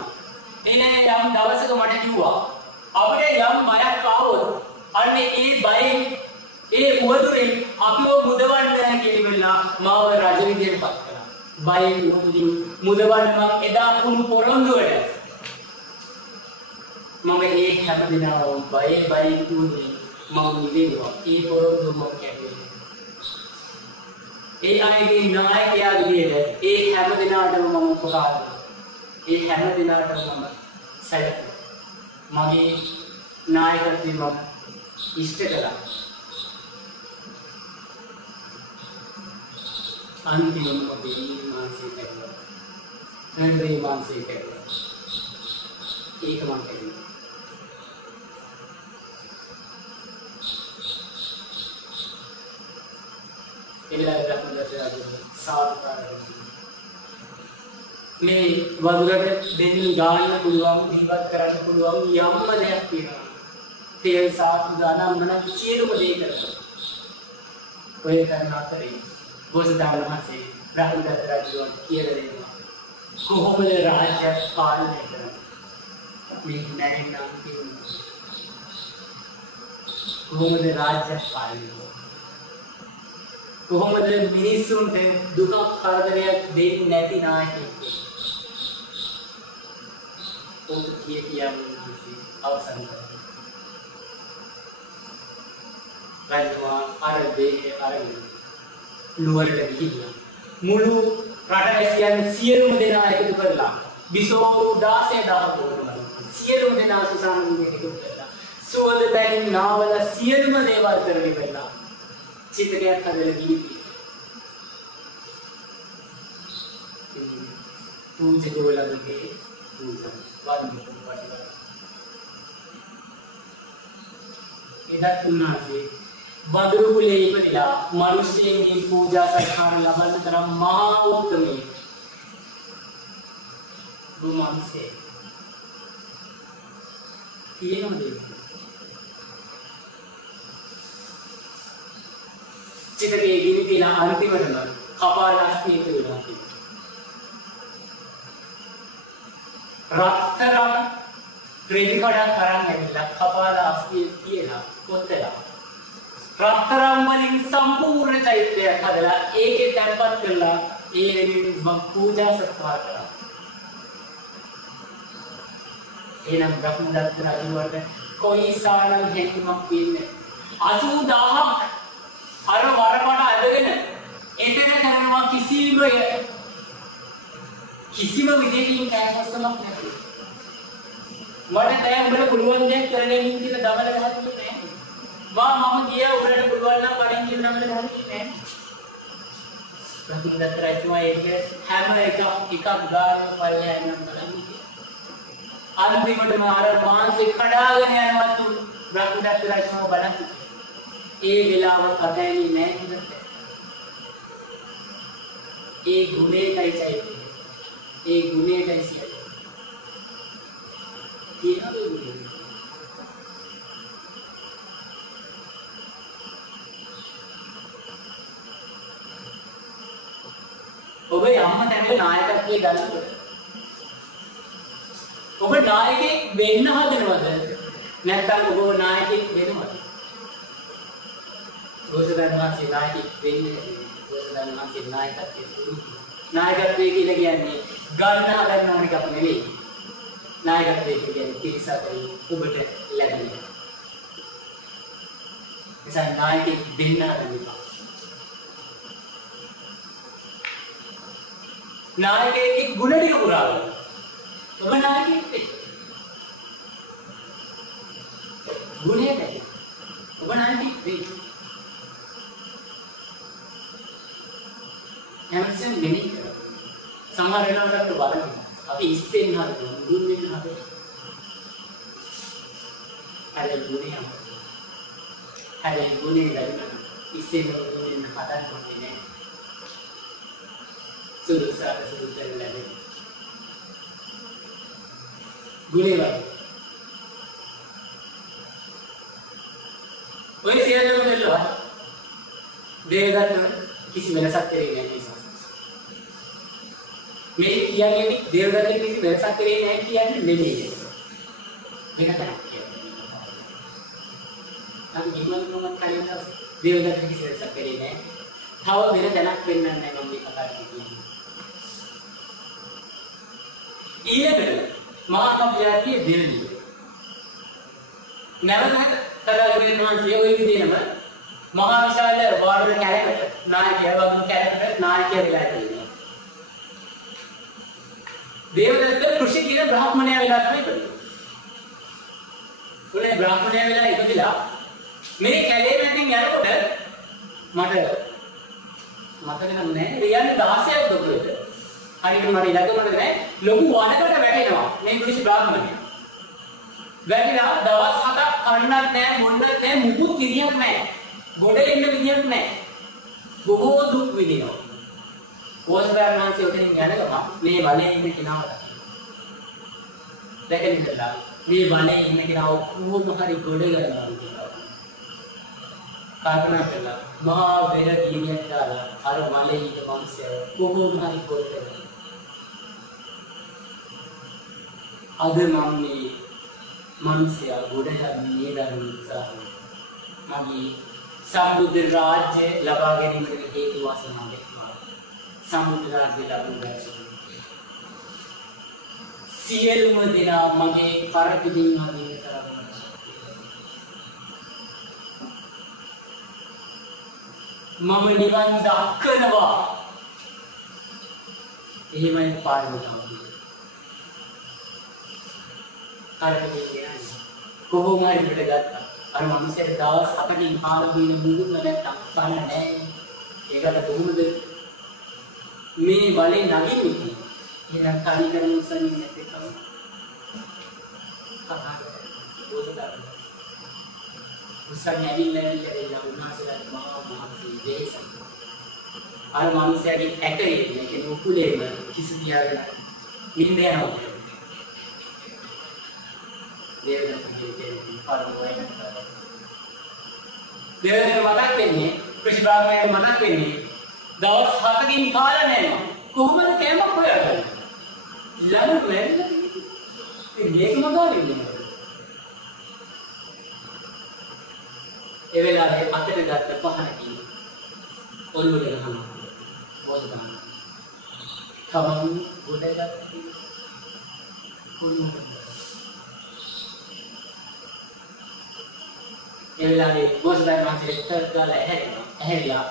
එනේ යම් දවසක මට කිව්වා අපිට යම් බයක් ආවොත් අන්න ඒ බයෙන් ඒ වඳුරෙන් අපිව මුදවන්න කියලා මාව රජ විදියට පත් කළා. බයෙන් මුදවන්න මම එදා කුණු පොරොන්දුවට මම ඒ හැම දිනම බයෙන් තුනේ මම නිදෙනවා. ඒ පොරොන්දුව මම කැඩුවේ. ඒ අයගේ නායකයා විදියට ඒ හැම දිනාටම මම උපකාර කළා. ඒ හැම දිනාටම මම සැලකුවා. මගේ නායකත්වය මම ඉෂ්ට කළා. අන්තිමට ඔබේ මානසික කැඩුවා. නන්දේ මානසික කැඩුවා. ඒක මම කැඩුවා. මේ වදුරට දෙන්න ගාන්න පුළුවන් ජීවත් කරන්න පුළුවන් යම්ම දෙයක් තියෙනවා. තේල් සාතු දාන මන සියලුම දේ කරනවා. ඔය කරන අතරේ බෝසතාණන් වහන්සේ බ්‍රහ්මදත්ත රජුට කියලා දෙනවා. කොහොමද රාජ්‍ය පාලනය කරන්නේ? මේ නැගෙන්නම් කියනවා. කොහොමද රාජ්‍ය පාලනය කරන්නේ? කොහොමද මිනිස්සුන්ට දුක කරදරයක් දෙන්නේ නැති නායකයෙක් ඔබ කියන්නේ අවසන් කරනවා රජුවා අරබේ අරගෙන නුවරට ගිහිල්ලා මුළු රට ඇසියන් සියලුම දෙනා එකතු කරලා විසෝ 16000 සියලුම දෙනා සුසානුගේ එකතු කරලා සුවඳ දැනින් නාවල සියලුම දේවල් කරගෙන ඉවරලා චිත්‍රයක් හදලා ගිහින් පූජකෝ ලබගේ පූජා වන්දි වඩිවා එදත් උන්වහන්සේ වඳුරු කුලේ ඉපදිලා මිනිස්යෙන්ගේ පූජා සත්කාර ලබන්න තරම් මහා උත්තමයෙක් බුමන්සේ කියනෝද චිතකේ ගිනි තියලා අන්තිමටම කපාලාස්තියට වෙනවා රත්තරන් රෙදි කඩක් අරන් ඇවිල්ලා කපාලාස්තිය තියලා කොත්තලා රත්තරන් වලින් සම්පූර්ණ චෛත්‍යයක් හදලා ඒකේ තැන්පත් කරලා ඒ වෙනුවෙන් පූජා සත්කාර කරා. එනම් බ්‍රහ්මදත්ත රජුවරට කොයි සානල් හැකියාවක් තියෙන්නේ 80000ක් අර වරපණ අදගෙන එතන කරනවා කිසිම විදිහකින් කැපස්සමක් නැති. මට දැන් උඹට පුළුවන් දෙයක් කරගෙන ඉන්න කියලා දමල ගහන්නේ නැහැ. මම ගියා උඩට පුළුවන් නම් වරින් කියන නමල ගහන්නේ නැහැ. බ්‍රහ්මදත්ත රජුවා ඒක හැම එකක් උදාහරණ පල්ලෙන් යනවා බලන්නේ. අන්තිමටම අර මාංශේ කඩාගෙන යනවා තු බ්‍රහ්මදත්ත රජුවා බලන්නේ. ඒ වෙලාව කතෑනේ නැහැ නේද? ඒ ගුණේටයි චෛත්‍ය. ඒ ගුණේටයි සියල්ල. කියනද ඔබේ අම්මා තමයි නායකත්වයේ ගන්නකොට. ඔබ නායකයෙක් වෙන්න හදනවද? නැත්නම් ඔබ නායකයෙක් වෙනවද? ගෝසදන්වාසේ නායකයෙක් වෙන්නේ ගෝසදන්වාසේ නායකත්වයේ කියලා කියන්නේ ගන්න හදන්න ඕන එකක් නෙවෙයි. නායකත්වයේ කියන්නේ පිරිසකයි ඔබට ලැබෙන. එසන් නායකයෙක් වෙන්න හදනවා. නායකයෙක් ගුණ ටික පුරාවල ඔබ නායකයෙක් වෙන්න. ගුණයට ඔබ නායකයෙක් වෙන්න. හැමතිස්සෙම මෙනෙහි කරා. සමහර වෙලාවට බලන්න අපි ඉස්සෙන් හදනවා මුදුන් වෙන්න හදනවා. හරි ගුණය. හරි ගුණය ගන්න. ඉස්සෙන් මුදුන් වෙන්න හදන්න ඕනේ නෑ. සුදුසාට සුදුසෙන් ලැබෙන. ගුණය වල. ඔය සියල්ලම දෙල්ලවා. දේවදත්ත කිසි වෙනසක් කරේ නැහැ. මේ කියන්නේ දේවදත්ත කිසි වෙනසක් කරේ නැහැ කියන්නේ නෙමෙයි. වෙන තරක් කියන්නේ. අපි ජීවන්තවම කලින් දේවදත්ත කිසි වෙනසක් කරේ නැහැ. තව වෙන දැනක් වෙන්නන්නේ නැහැ මම මේ කතා කරන්නේ. ඊළඟට මහා කම්පියාතිය දෙල්ලිය. නැවතත් කලාවේදී මහන්සිය ওই විදිහම මහා විශාල බෝඩර් කැලකට නායකයා වගේ කැලකට නායකයා වෙලා තියෙනවා. දේවදත්ත ඍෂි කියන බ්‍රාහ්මණයා වෙලා තමයි ඉපදුනේ. උනේ බ්‍රාහ්මණයා වෙලා ඉපදිලා මේ කැලේ මැදින් යනකොට මට මතක නැහැ රියන්නේ 16ක් දුරට. හරියට මට ඉලක්ක මතක නැහැ. ලොකු වනකට වැටෙනවා මේ ඍෂි බ්‍රාහ්මණයා. වැටිලා දවස් 7ක් කන්නත් නැහැ බොන්නත් නැහැ මුකුත් විදියක් නැහැ. ගොඩ එන්න විදියක් නැහැ. බොහෝ දුක් විඳිනවා. ගෝසදාරණන්සේ උදෙන් යන ගම මේ වලේ ඉන්න කෙනාව දැකලා මේ වලේ ඉන්න කෙනාව කොහොම හරි ගොඩ ගන්නවා කියලා. කල්පනා කළා මහා වෙර කීයක් දාලා අර වලේ ඉන්න මිනිස්සු කොහොම හරි ගොඩ ගන්නවා. අද මම මේ මිනිස්සයා ගොඩ යන්නේ දරන උත්සාහය මගේ සම්බුද්ධ රාජ්‍ය ලබා ගැනීමට හේතු වාසනා වෙනවා. සම්බුද්ධ රාජ්‍ය ලැබුණා. සියලුම දෙනා මගේ කරපිටින් ආදී කරනවා. මම නිවන් දක්කනවා. එහෙමයි පාරමිතාව. කරපිටින් කියන්නේ කොහොම හරි පිට ගත්තා. අර මිනිස්සුන්ට දවස් 7කින් ආර දින මුදුන්ම නැත්තම් කන්න නැහැ. ඒකට කොහොමද මේ බලේ නගින්නේ? ये खाली करने से नहीं है कम कहाँ वो तो कर उसका नहीं करेगा उन्हें से मानसी देश और मानसी आगे एक्टर लेकिन वो पूरे में किसी दिया गया इंडिया ना हो देवदत्त मताक වෙන්නේ ප්‍රතිභාගමයට මතක් වෙන්නේ දවස් 7කින් කාලම යනවා කොහොමද කැමක් හොයන්නේ ළඟ වෙන්නේ මේකම ගාවින්නේ ඒ වෙලාවේ අතට ගත්ත පහනකින් ඔළුවට ගහනවා බෝස් ගන්න තමන් ගොඩ ගත්ත කොහොමද ඒ වෙලාවේ බෝසතාණන් වහන්සේ තරගාලා ඇහැරිලා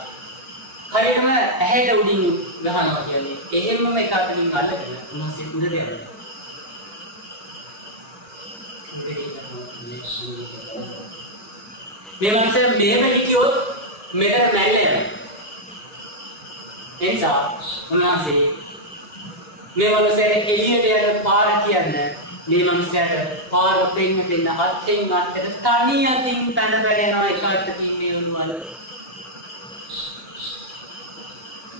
හරියටම ඇහැට උඩින් ගහනවා කියන්නේ එහෙමම එක අතකින් අල්ලගෙන උන්වහන්සේ උඩට යනවා. මේ මනුස්සය මෙහෙම හිටියොත් මෙතන නැල්ල යනවා. එනිසා උන්වහන්සේ මේ මනුස්සයාට එළියට යන පාර කියන්නේ මේ මනුස්සයාට පාර දෙන්න අත්යෙන් අත්තට තනියකින් තන බැලනවා එක අතකින් මේ උන්මල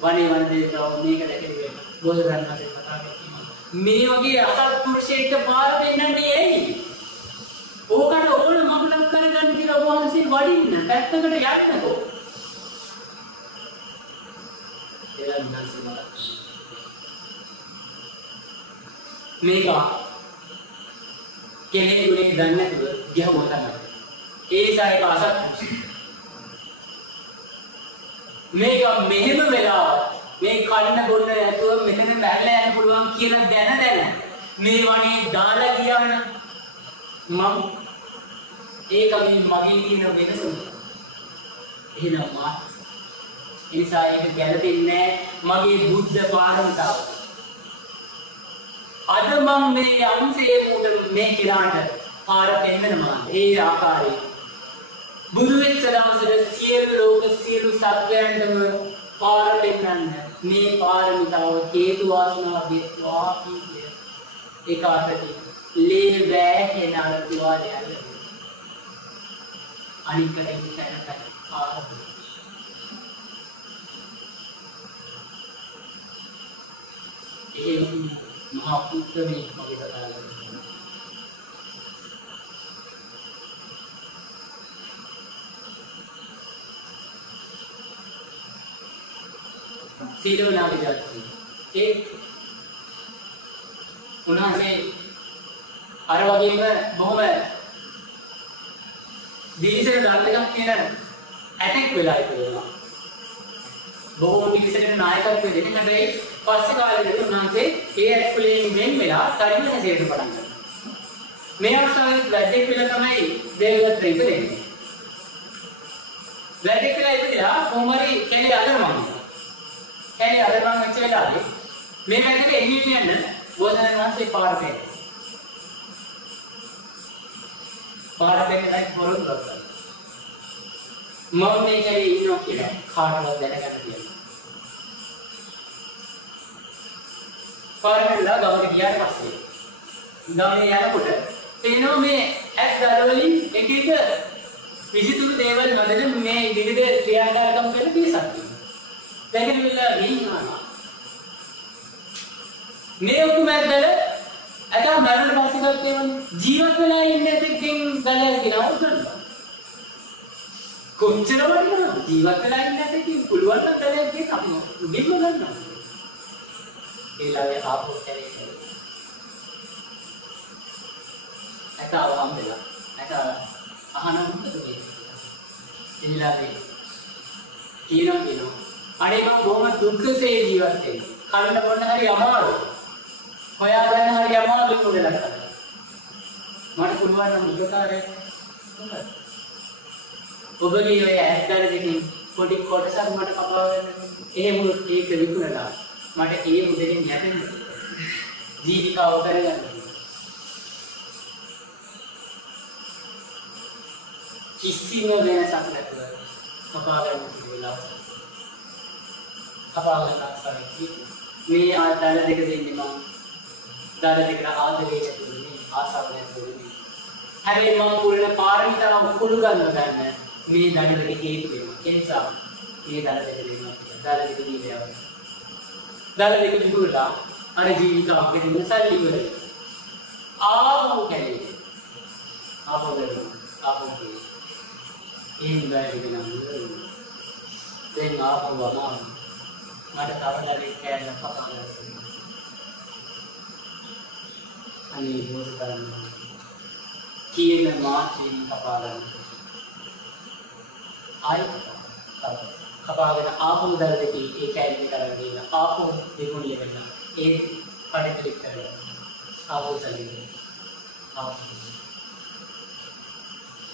වනේ වන්දේ තව මේක දැකේ බෝධිධර්ම වහන්සේ කතා කරනවා මේ වගේ අසත්පුරුෂයෙක්ට පාර දෙන්නන්නේ ඇයි ඕකට ඕන මඟුලක් කරගන්න කියලා වහන්සේ වඩින්න පැත්තකට යන්නකෝ එලා නිකන්සම මේක කෙනෙකුනේ දන්නේ නැතුව ගියවම තමයි. ඒ නිසා ඒක අසත්පුරුෂ. මේක මෙහෙම වෙලා මේ කන්න බොන්න නැතුව මෙතන බැලලා යන්න පුළුවන් කියලා දැන මේ වගේ දාලා ගියාම මම ඒක මගේ කියන වෙනස. එහෙනම් මා ඒ නිසා ඒක ගැලපෙන්නේ මගේ බුද්ධ පාරමිතාව. අද මම මේ අංශයේ මුද මේ කිලාට පාර පෙන්නනවා ඒ ආකාරයේ බුදු වෙච්ච දවසේ සියලු ලෝක සියලු සත්වයන්ටම පාර පෙන්නන්න මේ පාරමිතාව හේතු වාසනා වෙත්වා කියන්නේ ඒක අතටි ලේ බෑ කියන අර්ථවාදය අනිකට ඉන්නකට ආරම්භ ඒ මහා පුත්‍රනේ මගේ කතා කරන්නේ සීලෝනා විදර්ශී ඒ උන්වහන්සේ අර වගේම බොහොම දිලිසෙන දන්ත එකක් කියන ඇටැක් වෙලා ඉතිරෙනවා බොහොම දිලිසෙන නායකත්වය දෙන්න හැබැයි පස්සේ කාලෙදී උන්වහන්සේ ඒ ඇටකුලෙන් වෙන් වෙලා තරිම හැසිරෙන්න පටන් ගත්තා. මේ අවස්ථාවේ වැඩේ කියලා තමයි දේවදත්ත ඉපදෙන්නේ. වැඩේ කියලා ඉපදලා කොහොමරි කැලේ අතරමං. කැලේ අතරමං වෙච්ච වෙලාවේ මේ වැඩේට එළියට යන්න බෝධිසත්වයන් වහන්සේ පාර පෙන්නනවා. පාර පෙන්නලා පොරොන්දු කරා. මම මේ කැලේ ඉන්නවා කියලා කාටවත් දැනගන්න කියලා. පාරෙන්ලා ගමට ගියාට පස්සේ ගමේ යනකොට තේනවා මේ ඇත් දරවලින් එක එක විසිතුරු දේවල් වලට මේ විවිධ ක්‍රියාකාරකම් කරන පිරිසක් තියෙනවා. දැන් මෙලා ඉන්නවා. මේ ඔක්කොම ඇද්දල අද මරණ පස්සේ ගත්තේ ජීවත් වෙලා ඉන්න එකකින් ගලලා ගෙනවුවා කරනවා. කොච්චර වටිනවද ජීවත් වෙලා ඉන්න එකකින් පුළුවන් නම් තලයක් ගෙනවන්න. ගෙන්න ගන්නවා. ඒලාවේ ආපහු කැලේ ඇතාව හම්බෙලා ඇතා අහන මොකද වෙන්නේ ඒලාවේ කියනවා අනේ මම බොහොම දුක්ඛසේ ජීවත් වෙන්නේ කන්න බොන්න හරි අමාරු හොයාගන්න හරි අමාරු වෙනවා මට පුළුවන් නම් උපකාරයක් ඔබගේ ඔය ඇත්තර දෙකින් පොඩි කොටසක් මට කපා ගන්න එහෙම ඒක විකුණලා මට ඒ මුදලින් නැතෙන්න ජීවිකාව කරගන්න කිසිම වෙනසක් නැතුව කපා ගන්න වෙලාව කපා ගන්න අක්ෂරයක් මේ ආදාළ දෙක දෙන්නේ මම. දාළ දෙකට ආදරේ නැතුනේ ආසාව නැතුනේ. හැබැයි මම පුරන පාරමිතාව කුළු ගන්න මේ දාළ දෙක හේතු වෙනවා. ඒ නිසා මේ දාළ දෙක දෙන්නවා. දාළ දෙක දීලා යනවා. දාළ දෙක දුරුලා අර ජීවිත අපේ ඉන්න සල්ලි ඉවරයි. ආපහු කැලේ. ආපහු ඉන්දයි වෙනවා. දැන් ආපහු වමා මට තවදලේ කෑල්ල පපා අනේ මොකද කරන්නේ කියන මාත්‍රින් කපාගෙන ආයි කපාගෙන ආපහු දරදේ ඒ කෑල්ල කරගෙන දීලා ආපහු දෙගුණිය වෙන්න ඒ පඩ ක්ලික් කරලා ආපහු සල්ලි ආපහු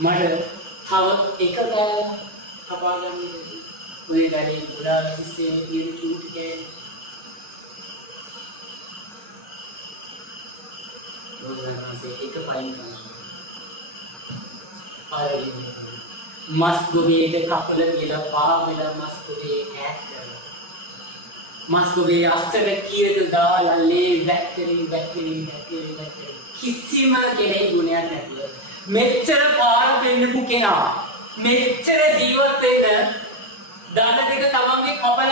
මට තව එක කෑල්ල කපාගන්න ඔය ගලේ ගොඩා විශ්සේ කියන චූටි කෑල්ල रोजाना एक पाइन करना मस्त गोभी एक कपल केला पा मेला मस्त गोभी ऐड कर मस्त गोभी अस्तर किए तो दाल ले बैक्टीरिया किसी में के नहीं गुनिया नहीं मेच्चर पार पेंड पुके ना मेच्चर जीवत पेंड दाना देखा तमाम के कपल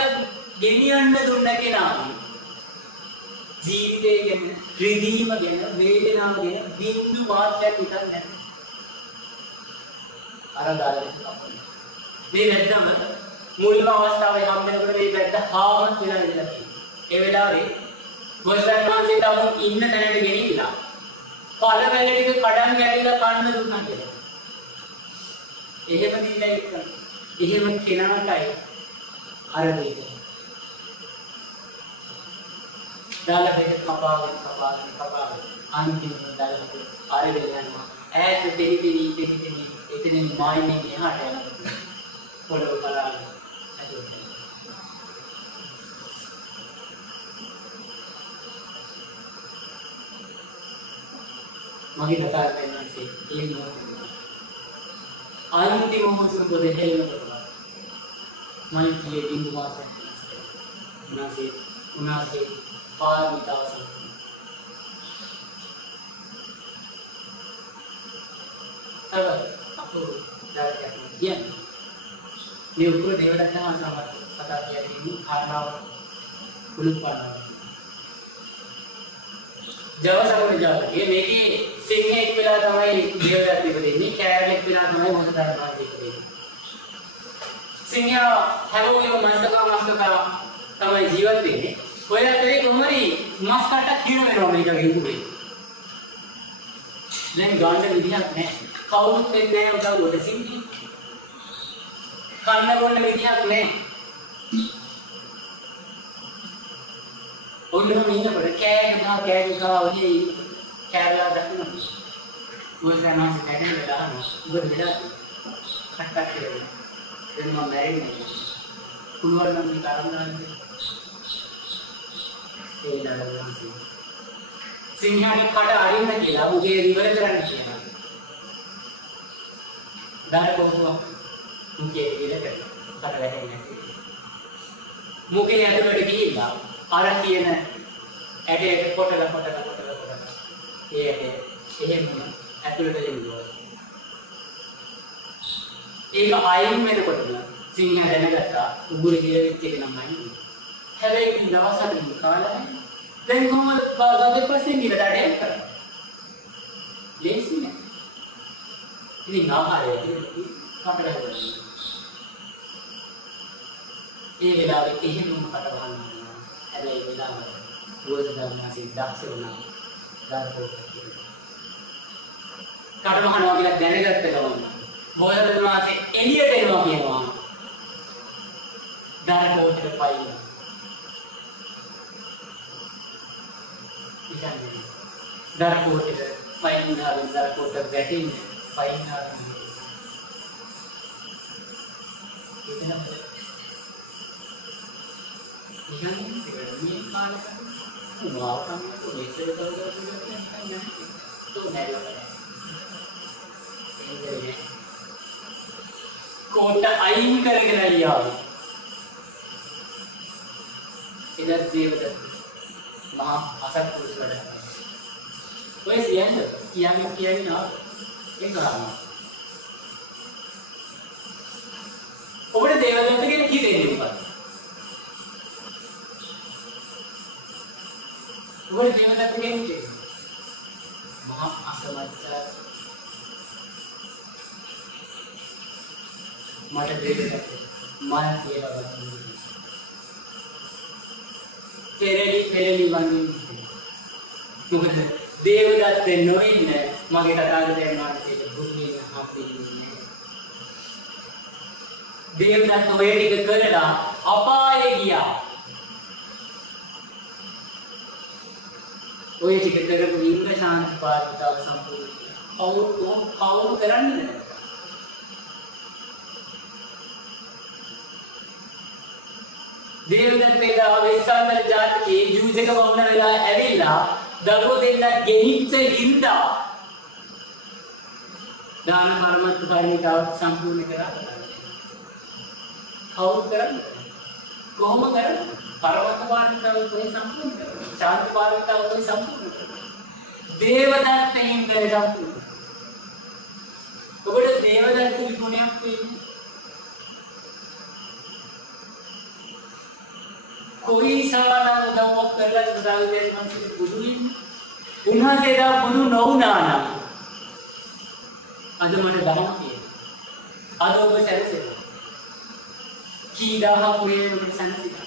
गेनियन में दुन्ना के नाम ජීවිතය ගැන රිදීම ගැන වේදනාව ගැන බින්දු මාත්‍රයක් විතර නැහැ. අර දාලේ අපේ මේ වැද්දම මුල්ම අවස්ථාවේ හම් වෙනකොට මේ වැද්ද හාමත් වෙලා ඉඳලා තියෙනවා. ඒ වෙලාවේ ගොල්ලන් වහන්සේ තම ඉන්න තැනට ගෙනිහිලා පළ වැල ටික කඩන් ගැලිලා කන්න දුන්නා කියලා. එහෙම දීලා ඉන්න. එහෙම කෙනාටයි අර දෙක दाल देख कपाल अंतिम दाल आरे वेलना ऐसे तेरी इतनी माय में यहाँ है फॉलो करा मगी बता देना से ये नो अंतिम मोहसन को देखे ना पड़ता मैं ये दिन दुआ से उना से පාරමිතාව සම්පූර්ණ. තව අපෝ දායකයන් කියන්නේ මේ උතුර දේවදත්ත මහසමත් කතා කියන්නේ කාරණාව කුළුක් පානවා. ජවසමුණ ජව. මේකේ සිංහෙක් වෙලා තමයි දේවදත්ත ඉපදෙන්නේ. කෑරලෙක් වෙලා තමයි මොහොතදාන මාර්ගය ඉපදෙන්නේ. සිංහයා හැමෝම මස්තක තමයි ජීවත් වෙන්නේ. ඔය ඇතරේ කොහමරි මස් කට්ටක් කිර වෙනවා මේක ගෙවුනේ. දැන් ගන්න විදිහක් නැහැ. කවුරුත් දෙන්නේ නැහැ උදව්වට සිංහි. කන්න බොන්න විදිහක් නැහැ. ඔන්නම ඉන්නකොට කෑගහා ඔහේ කෑගලා දක්වනවා. ඔය සමාජ කැඩෙන්න දානවා. උඹ මෙලා කට්ටක් කියලා. දැන් මම මැරෙන්නේ. කුණුවර නම් තරංගන්නේ. ඒ දානවා. සිංහාගේ කට අරින්න කියලා උගේ ඉවර කරන්න කියලා. දාන කොහොමද? මුගේ ඉවර කරලා කට වැටෙන්නේ නැති. මුගේ ඇතුළට ගිහිල්ලා අර කියන ඇටයට කොටලා ඒ ඇටේ එහෙම ඇතුළට දෙන්නවා. ඒක අයින් වෙනකොට සිංහා දැනගත්තා උගුර කියලා වෙච්ච එක නමයි. හැබැයි දවසකට කාලා දැන් කොහොමද ගාදේ පස්සේ නිල දඩයක් කරන්නේ? ලේසි නෑ. ඉතින් ආහාරය කපලා ඒ වෙලාවේ එහෙමම කට වහනවා. හැබැයි වෙලාව රෝද ධර්මයේ දක්ෂ වුණා. දාරපොත් කට වහනවා කියලා දැනගත්ත ගමන් බෝධ ධර්මයේ එළියට එනවා කියනවා. දාරපොත් පයින් දාරපොත් පයින් දාරපොත් වැටෙන්නේ පයින් कोट अयिं करගෙන आया इधर देवदत्त අසත්පුරුෂ වැඩ. ඔය කියන්නේ නෝ ඒක කරන්නේ. ඔබට දේවදත්ත කියන කී දෙන්නේ මොකක්ද? ඔබට දේවදත්ත කියන්නේ මහා අසමච්චා මට දේවදත්ත මම කියලා වදිනවා. පෙරලි වන්නේ. මොකද දේවදත්ත නොඉන්න මගේ තථාගතයන් වහන්සේට බුද්ධිය හම්බෙන්නේ. දේවදත්ත ඔය ටික කරලා අපායේ ගියා. ඔය ටික කරපු ඉන්න ශාන්ති පාරමිතාව සම්පූර්ණ. කවුරු කරන්නේ? දේවදත්ත වෙස්සන්තර ජාතකයේ ජූජක වුණ වෙලා ඇවිල්ලා දරුවෝ දෙන්න ගෙනිච්ච හින්දා දාන පරමත්ත පාරමිතාව සම්පූර්ණ කරා. කවුරු කරන්නේ? කොහොම කරන්නේ? පරමත්ත පාරමිතාව කොහේ සම්පූර්ණ කරන්නේ? ශාන්ති පාරමිතාව කොහේ සම්පූර්ණ කරන්නේ? දේවදත්තෙන් කරගත්තු. ඔබට දේවදත්තගේ ගුණයක් වෙන්නේ කොයිසානම් උදව්වක් කරලා සදාවිදේ මනසේ බුදු වෙන්නේ. උන්වහන්සේලා බුදු නොවුනා නම් අද මට ගහන්න තියෙනවා. අද ඔබ සැරසෙනවා. කීදාහ පුරේම සැනසෙනවා.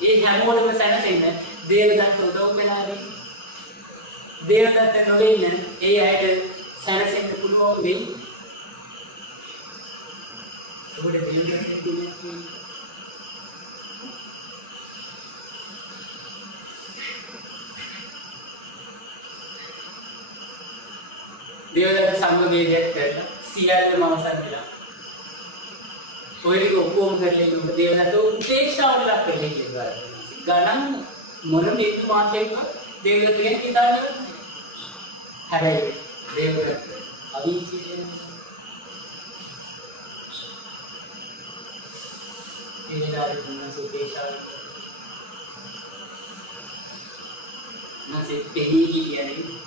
ඒ හැමෝටම සැනසෙන්න දේවදත්ත උදව් වෙලා දෙන්න. දේවදත්ත නොවෙන්න ඒ අයට සැනසෙන්න පුළුවන් වෙයි. ඔබට දේවදත්ත කියන්නේ දේවදත්ත සංවේගයක් කරලා සියල්ලම අවසන් වෙලා. ඔය ටික ඔක්කොම කරලා ඉන්න දේවදත්ත උපේක්ෂාවට ලක් කරලා ඉන්නවා. ගණන් මොන බින්දු මාත්‍රයක දේවදත්ත කියන ඉඳාලේ. හැබැයි දේවදත්ත අවීචියේ ඉනිදාරි තුන උපේක්ෂාව නැසෙ දෙහි කියන්නේ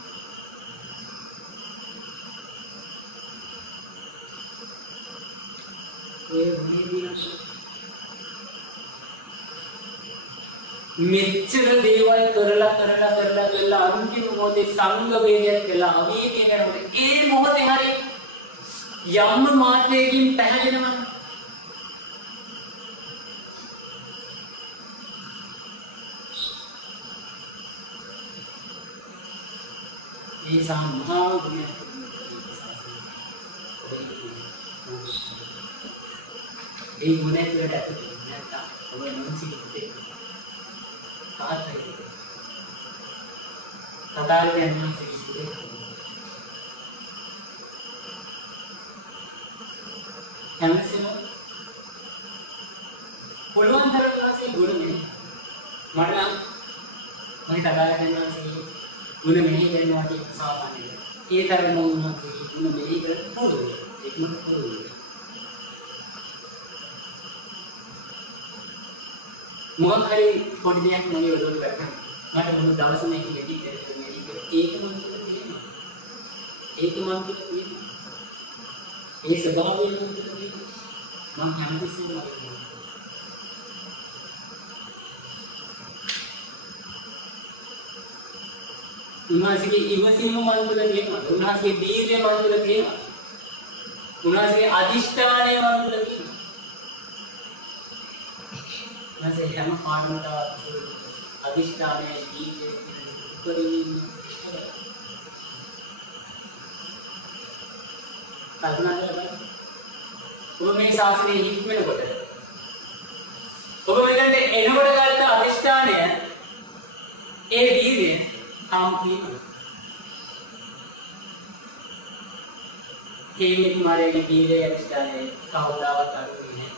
මෙච්චර දේවල් කරලා අන්තිම මොහොතේ සංඝ වේදයක් කියලා අවීතිය කරනකොට ඒ මොහොතේ හරි යම් මාත්‍රයකින් පැහැදෙනවා. ඒ සම්මා ගුණය ඒ ගුණය තුළට ඇති නැත්නම් ඔබ නොසිතේ තාත්තයි තථාගතයන් වහන්සේ කිව්වේ හැමතිස්සෙම පුළුවන් තරම් වාසිය ගුණනේ මට නම් මගේ තථාගතයන් වහන්සේ ගුණ මෙහි කරනවා කියන සාමාන්‍යයි. ඒ තරම උන්වහන්සේ ගුණ මෙහි කර පොදුයි. ඒක මත පොදුයි. මොකක් හරි පොඩි දෙයක් නෙවෙයි ඔතන කරන්නේ. මට මුළු දවසම ඒක මෙඩි කරලා ඒක මම කියනවා. ඒක මම කියනවා. ඒ ස්වභාවය මම හැමතිස්සෙම කියනවා. උන්වහන්සේගේ ඉවසීම මන් තුළ තියෙනවා. උන්වහන්සේගේ දීර්ඝය මන් තුළ තියෙනවා. උන්වහන්සේගේ අදිෂ්ඨානය මන් තුළ තියෙනවා. නැසේ හැම පාඩමකට අදිෂ්ඨානයේ දීර්ඝය උපරිම කල්පනා කරලා ඔබ මේ ශාස්ත්‍රයේ හික්මනකොට ඔබ මෙතනට එනකොට ගත්ත අදිෂ්ඨානය ඒ දීර්ඝය කාම්පීන හේමිත් මාරේ දීර්ඝය අදිෂ්ඨානය කවදාවත් අරුන්නේ නැහැ.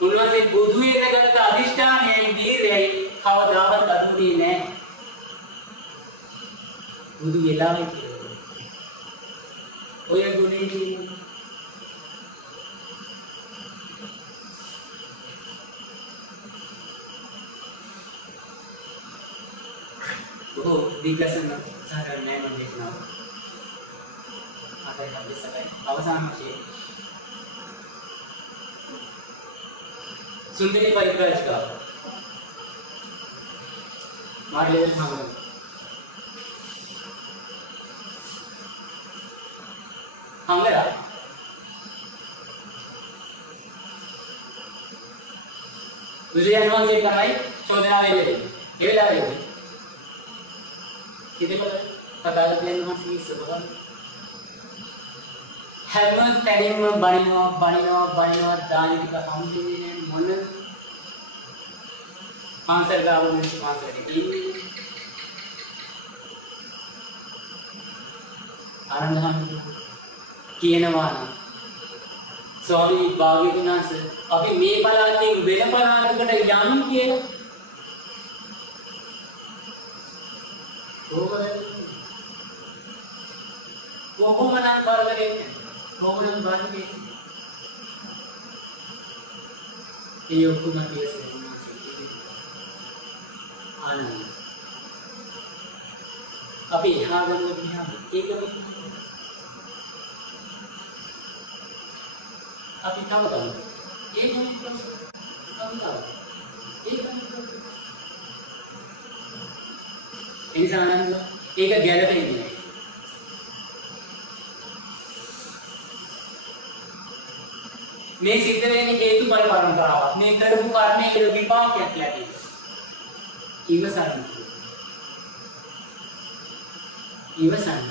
උන්වහන්සේ බුදු වෙනකට අදිෂ්ඨානයයි දීර්ඝයයි කවදාවත් අරුන්නේ නැහැ. බුදු වෙලාවේ ඔය ගුණේ තියෙනවා. वो दिग्गसन साधारण न्याय में देखना आता है कभी सगाई अवसान में सुंदरी परिप्राजका मार लेवल थांबलं थांबला तुझे अनुमान से करना ही शोधना वेले ये ला रहे कितने पता है अनुमान से सब හැම තැනින්ම බනිනවා දාන ටික හම්බෙන්නේ මොන ආන්සර් ගාව මිනිස් ආන්සර් එක ඉන්නේ ආනන්දහන් කියනවා නම් ස්වාමී භාග්‍යවතුන් වහන්සේ අපි මේ පළාතෙන් වෙන පළාතකට යම් කියලා කොහොමද නම් කරන්නේ කොහොමද බලන්නේ ඒ ඔක්කොම තියෙන්නේ ආනන්ද අපි එහා ගමු දිහා ඒකම අපි තව ගමු ඒකම එනිසා ආනන්ද ඒක ගැළපෙන්නේ නැහැ මේ සිද්ධ වෙන්නේ හේතු බල පරම්පරාවක් මේ කරපු කර්මයේ විපාකයක් ලැබෙයි ඉවසන්න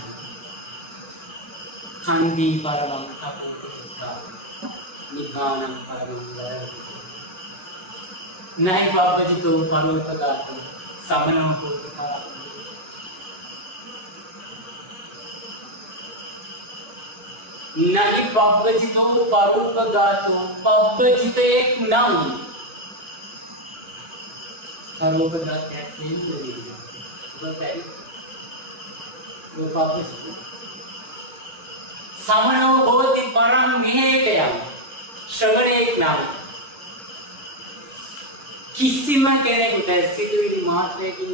කන්දී පරමං තපෝතා නිකානම් පරමං වරති නයි පාපජිතෝ පරෝපදාත සමනෝ පුත්තා नहीं पब्बजितो परोपगातो पब्बजिते एक नाम परोपगात कहते हैं वो पब्बजितो समनो होति परम निहेतयम श्रवण एक नाम किसी में कहने को ऐसी तो ये मात्रे की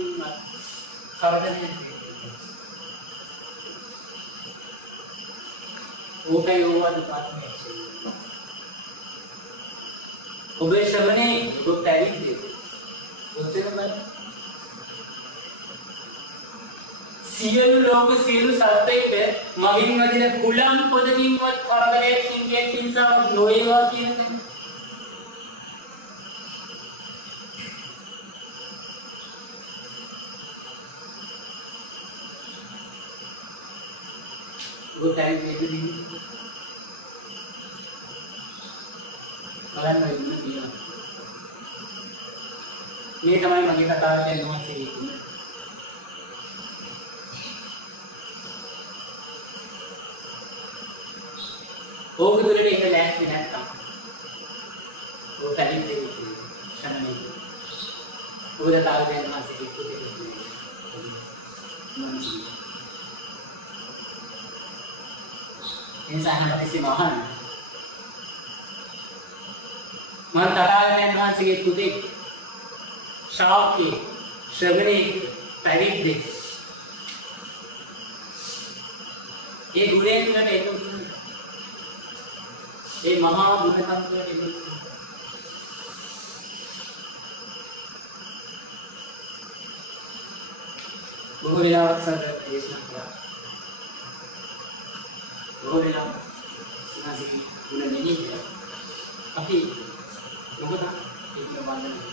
खबरने वो कई हुआ दुकान में उबे श्रवणे वो तारीफ दे उससे नंबर सियलु लोग सियलु सत्ते पे मगिन मदिने गुलाम पदकिन वत खरगरे किंगे किंसा नोएवा किंगे वो टाइम में भी බලන්න ඉන්න තියෙනවා මේ තමයි මගේ කතාව කියනවා කියන්නේ ඕක දුරට ඉන්න ලෑස්ති නැත්තම් ඕක ඇලින් දෙන්නේ ශරණේ ඔබ තාල දෙනවා සිටින්නේ इंसान ऐसे महान मन तथागतन वහන්සේ के खुदे श्रावक के श्रवणे तारीफ दे ये गुणे में एक ये महा गुणतम को एक वो विलाप सर देशना किया वो विलाप नाजी उन्हें नहीं किया अभी लोगों ना एक बात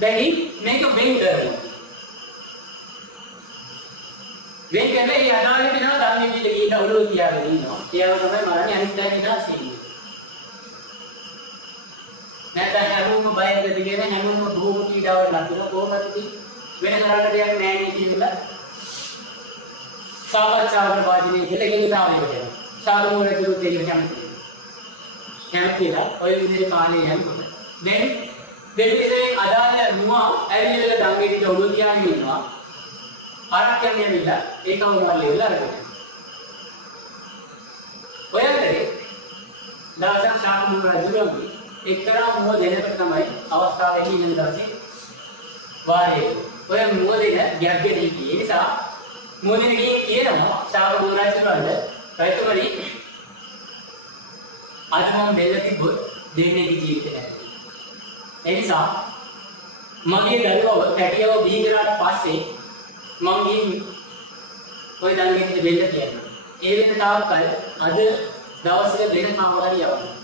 දැන් මේක වෙන් කරනවා. වෙන් කරලා ඒ අනාලේ වෙනවා ධම්මේ පිට ගිහින් ඔළුව තියාගෙන ඉන්නවා. ඒව තමයි මරන්නේ අනිත් දැන් ඉඳලා සීන්නේ. නැත්නම් හැමෝම බයෙන් දෙගෙන හැමෝම බොහොම පීඩාවට ලක් වෙනවා. කොහොමද ඉතින් වෙන කරන්න දෙයක් නැහැ නේ කියලා. සාකච්ඡාවට වාදිනේ කියලා ගෙනිතාවම වෙනවා. සාධුමෝල කිරුත් දෙන්න කැමතියි. කැමතිලා ඔය විදිහේ කාලේ යනකොට දැන් දෙවිදේ අදාළ නුවා ඇවිල්ලා ධම්මේ පිට ඔළුව තියාගෙන ඉන්නවා. ආරක්ෂණය වෙලා ඒකම මොල්ලේ වෙලා අරගෙන. ඔයගලේ දාසක් ශාකුමුල රජුගේ එක්තරා මුව දෙනකට තමයි අවස්ථාවේ ඉන්න දවසේ වාරේ. ඔය මුව දෙන ගැග්ගෙඩි කිය නිසා මුව දෙන කියනවා ශාකුමුල රජුන්ට රජතුමනි අද මම බෙල්ල තිබ්බොත් දෙන්නේ ජීවිතේ නැහැ. ඒ නිසා මගේ දරුවව පැටියව බිහි කරාට පස්සේ මම ගිහින් ඔය දන්නේ බෙල්ල කියනවා. ඒ වෙන තාක්කල් අද දවසේ වෙන මාවරි යවනවා.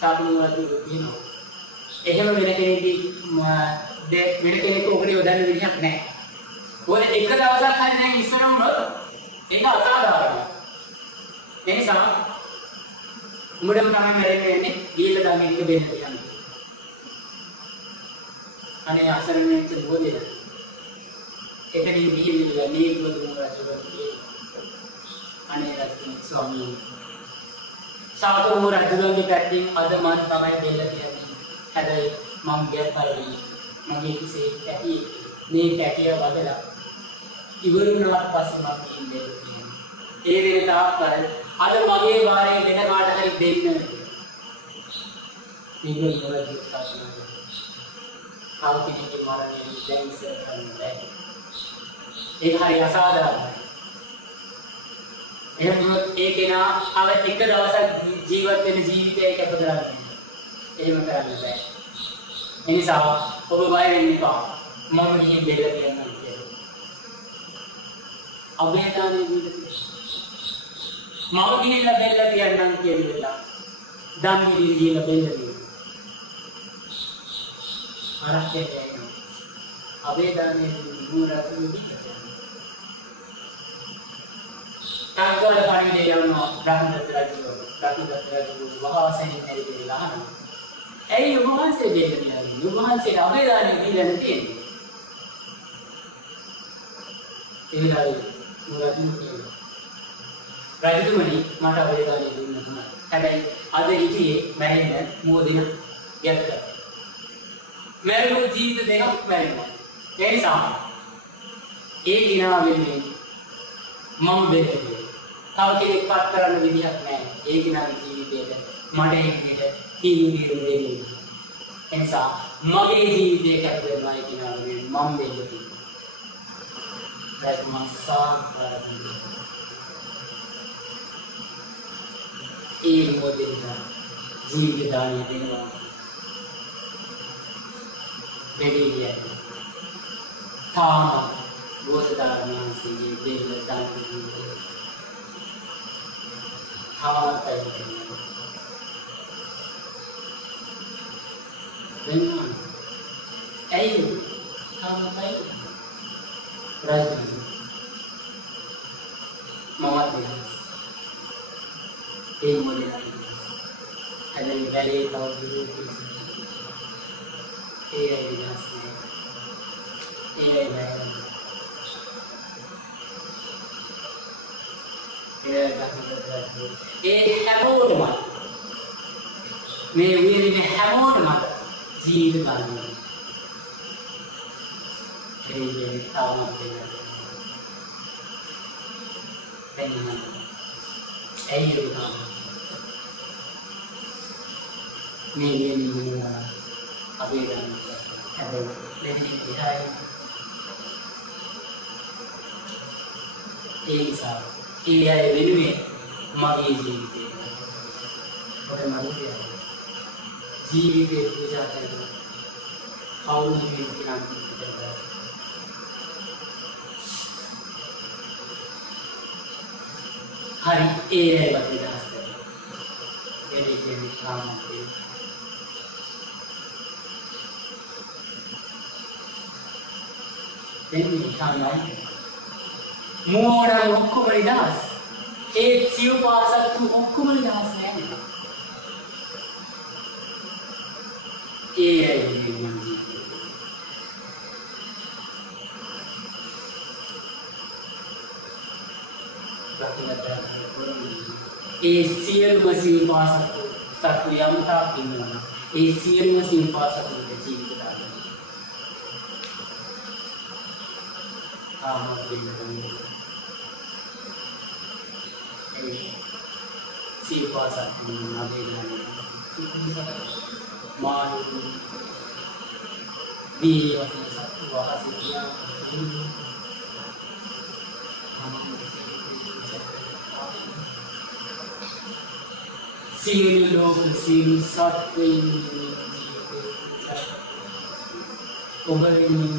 සාබුණු වලදී කියනවා. එහෙම වෙන කෙනෙක්ගේ වෙන කෙනෙක් ඔකට යොදන්න විදිහක් නැහැ. ඔය එක දවසක් හරි දැන් ඉස්සර වුණොත් ඒක අසාධාරණයි. ඒ නිසා උඹටම තමයි මැරෙන්නේ ගිහිල්ලා ගන්නේ එක බෙල්ල කියන්නේ. අනේ අසරණෙක් බෝලේ එකදී ගිහිල්ලා මේ බුදුරජාණන් අනේ රත්න ස්වාමීන් සාතුරු රජුගේ පැත්තෙන් අද මම තමයි දෙල්ල කියන්නේ. හැබැයි මම ගැටපල්ලි මගේ කිසේ කැටි මේ කැටිය වදලා ඉවරුණාට පස්සේ මම ඉන්නේ කියන්නේ. ඒ වෙන තාක්කල් අද මගේ වාරේ වෙන කාට හරි දෙන්න. මේක ඉවරදී ස්ථාපනා කරනවා. කාල්පනික මරණය දැන් ඉස්සර කරන්නේ. ඒක හරි අසාධාරණයි. එහෙනම් ඒ කෙනා අව එක දවසක් ජීවත් වෙන ජීවිතයක කැප කරන්නේ. එහෙම කරන්න බෑ. ඒ නිසා ඔබ බය වෙන්න එපා. මම ගිහින් බෙල්ල කියන්නම් කියලා. අභේදානෙ දීලා මම ගිහිල්ලා බෙල්ල කියන්නම් කියලා. ධම්මිදී ගිහිල්ලා බෙල්ල කියනවා. ආරක්ෂකය වෙනවා. අභේදානෙ දුරතුරුදී කාංගවල පණිවිඩය යනවා බ්‍රහ්මදත්ත රජු. බ්‍රහ්මදත්ත රජු වහවසෙන් මෙරිදලා අහනවා. ඇයි ඔබ වහන්සේ දෙන්නේ? ඔබ වහන්සේට අභේදානෙ දීලා නැතිනේ. ඒ විලායි රජතුමනි මට අභේදානෙ දුන්න තමයි. හැබැයි අද හිටියේ මැරෙන්න මොදින යක්ක. මැරුණු ජීවිත දෙකක් මැරෙනවා. ඒ නිසා ඒ දිනා වෙන්නේ මම දෙන්නේ. තව කෙනෙක් පත් කරන්න විදිහක් නැහැ. ඒ කෙනාගේ ජීවිතේට මට ඒ විදිහට තීන්දුව දෙන්නේ. එනිසා මගේ ජීවිතේ කැප කරනවා ඒ කෙනාගේ මම දෙන්නේ. that's my son. ඒ මොදෙන්න ජීවිත දානිය දෙනවා. මෙදිරිය. තාම බෝසතාණන් වහන්සේගේ දෙවියන් දාන්නේ. ඇයි තාමයි රජු මමත් ඒ මොලේ හැබැයි වැඩේ තව ඒ විනාශ ඒ හැමෝටම මේ උයරිනේ හැමෝටම ජීවිත ගන්න. ඒ තාමත් වෙනවා. ඇයි ඒක? මේ වෙන්නේ අපේ ගන්න. හැබැයි දෙන්නේ ඉහයි. ඒ නිසා ඒ වෙනුවෙන් මගේ ජීවිතේ ඔය මගේ ජීවිතේ පූජා කරනවා. කවුරු හිමින් hari ඒ බද්දස් කරනවා. ඒ දෙකේ විස්රාමයේ Then we can like more than Okkumari das. It's you pass up to Okkumari das. Sial masih pass up satu yang tak tinggal. Sial masih pass up kecil kita. Sial pass up nabi man di satu bahasa dia Sil log sil satu ini over ini